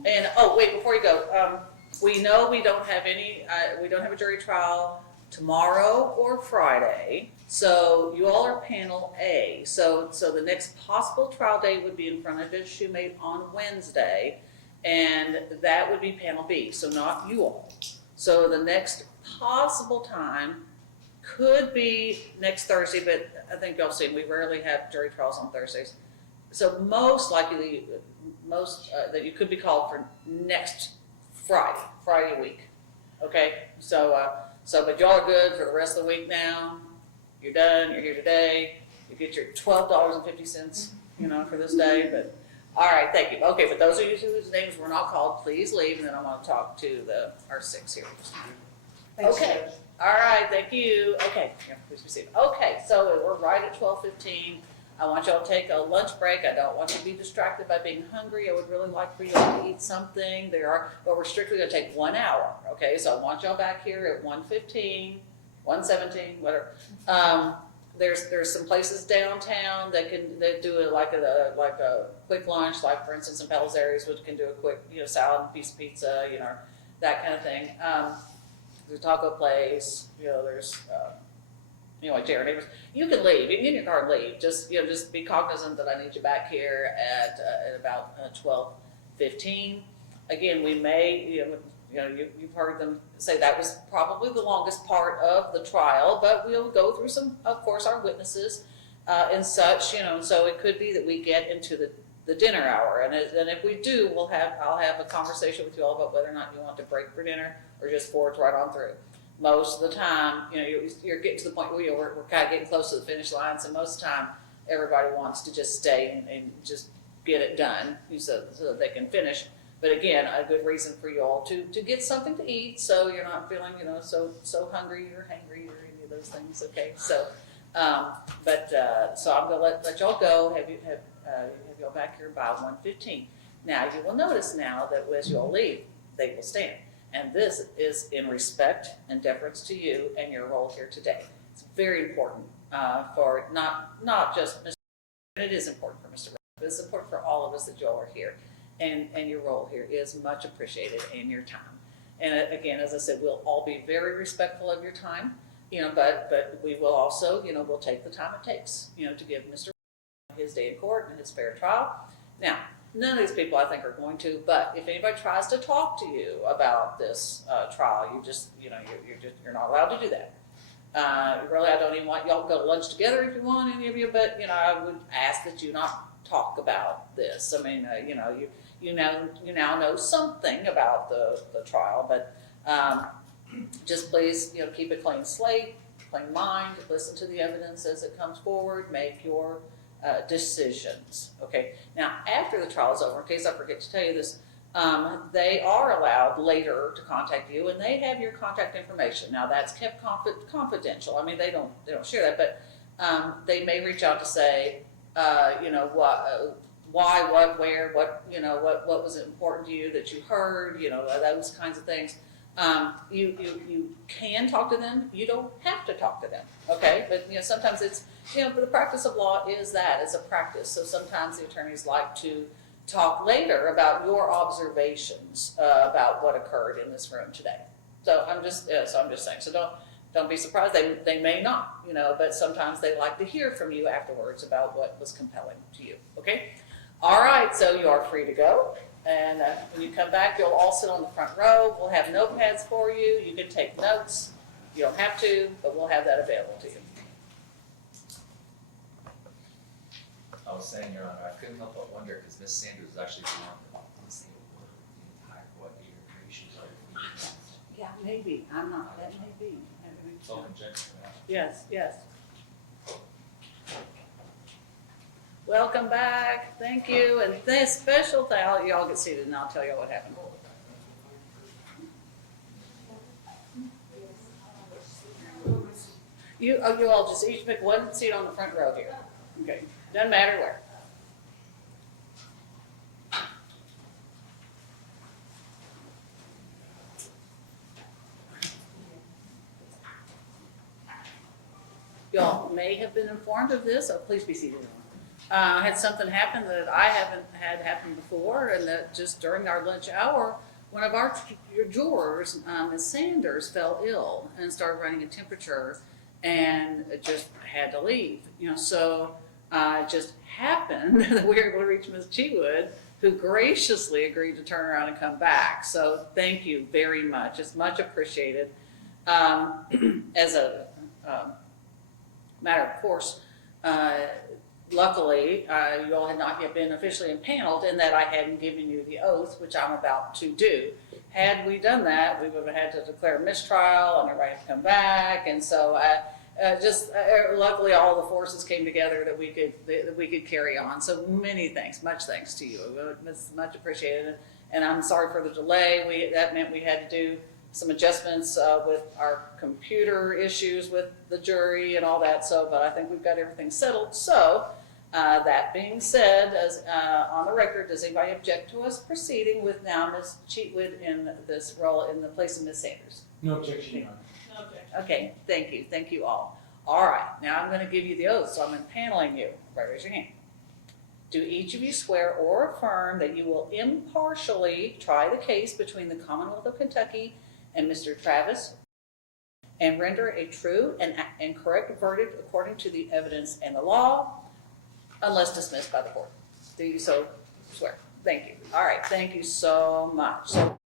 And, oh, wait, before you go, we know we don't have a jury trial tomorrow or Friday, so you all are panel A. So the next possible trial date would be in front of Judge Shoemate on Wednesday, and that would be panel B, so not you all. So the next possible time could be next Thursday, but I think y'all seen we rarely have jury trials on Thursdays. So most likely, that you could be called for next Friday week. Okay, but y'all are good for the rest of the week now. You're done. You're here today. You get your $12.50, for this day. But all right, thank you. Okay, but those of you whose names were not called, please leave, and then I want to talk to our 6 here. Thanks, Okay. Judge. All right, thank you. Okay, please be seated. Okay, so we're right at 12:15. I want y'all to take a lunch break. I don't want you to be distracted by being hungry. I would really like for y'all to eat something. But we're strictly gonna take 1 hour, okay? So I want y'all back here at 1:15, 1:17, whatever. There's some places downtown that do it like a quick lunch, like for instance in Palos Aires, which can do a quick, salad and piece of pizza, that kind of thing. There's a taco place, there's, like Jared Neighbors. You can leave, you can get in your car and leave. Just be cognizant that I need you back here at about 12:15. Again, we may, you've heard them say that was probably the longest part of the trial, but we'll go through some, of course, our witnesses and such, so it could be that we get into the dinner hour, and if we do, I'll have a conversation with you all about whether or not you want to break for dinner or just forge right on through. Most of the time, you're getting to the point where we're kind of getting close to the finish line, so most of the time, everybody wants to just stay and just get it done so that they can finish. But again, a good reason for you all to get something to eat, so you're not feeling, so hungry or hangry or any of those things. Okay, so, so I'm gonna let y'all go. Have y'all back here by 1:15. Now you will notice now that as you all leave, they will stand, and this is in respect and deference to you and your role here today. It's very important for not just Mr. And it is important for Mr. But it's important for all of us that y'all are here. And your role here is much appreciated in your time. And again, as I said, we'll all be very respectful of your time, but we will also, we'll take the time it takes, to give Mr. his day in court and his fair trial. Now, none of these people I think are going to, but if anybody tries to talk to you about this trial, you're not allowed to do that. Really, I don't even want y'all to go to lunch together if you want, any of you, but, I would ask that you not talk about this. I mean, you now know something about the trial, but just please, keep a clean slate, clean mind, listen to the evidence as it comes forward, make your decisions. Okay. Now, after the trial is over, in case I forget to tell you this, they are allowed later to contact you, and they have your contact information. Now, that's kept confidential. I mean, they don't share that, but they may reach out to say, why, what, where, what was important to you that you heard, those kinds of things. You can talk to them. You don't have to talk to them. Okay. But, sometimes it's, but the practice of law is that it's a practice. So sometimes the attorneys like to talk later about your observations about what occurred in this room today. So I'm just saying, so don't be surprised. They may not, but sometimes they like to hear from you afterwards about what was compelling to you. Okay. All right. So you are free to go. And when you come back, you'll all sit on the front row. We'll have notepads for you. You can take notes. You don't have to, but we'll have that available to you. I was saying, Your Honor, I couldn't help but wonder, because Miss Sanders was actually beyond the entire, year creation. Yeah, maybe. I'm not. That may be. It's all conjecture. Yes, yes. Welcome back. Thank you. And this special thing, y'all get seated and I'll tell you what happened. You all just each pick one seat on the front row here. Okay. Doesn't matter where. Y'all may have been informed of this, so please be seated. Had something happen that I haven't had happen before, and that just during our lunch hour, one of our jurors, Ms. Sanders, fell ill and started running a temperature and just had to leave. So it just happened that we were able to reach Ms. Chewood, who graciously agreed to turn around and come back. So thank you very much. It's much appreciated. As a matter of course, luckily, you all had not yet been officially impaneled in that I hadn't given you the oath, which I'm about to do. Had we done that, we would have had to declare mistrial and everybody had to come back. And so luckily all the forces came together that we could carry on. So many thanks, much thanks to you. It's much appreciated. And I'm sorry for the delay. That meant we had to do some adjustments with our computer issues with the jury and all that. So, but I think we've got everything settled. So That being said, as on the record, does anybody object to us proceeding with now Ms. Cheatwood in this role in the place of Ms. Sanders? No objection, Your Honor. No objection. Okay, thank you all. All right, now I'm gonna give you the oath, so I'm impaneling you. Right, raise your hand. Do each of you swear or affirm that you will impartially try the case between the Commonwealth of Kentucky and Mr. Travis and render a true and correct verdict according to the evidence and the law, unless dismissed by the court? Do you so swear? Thank you. All right, thank you so much. So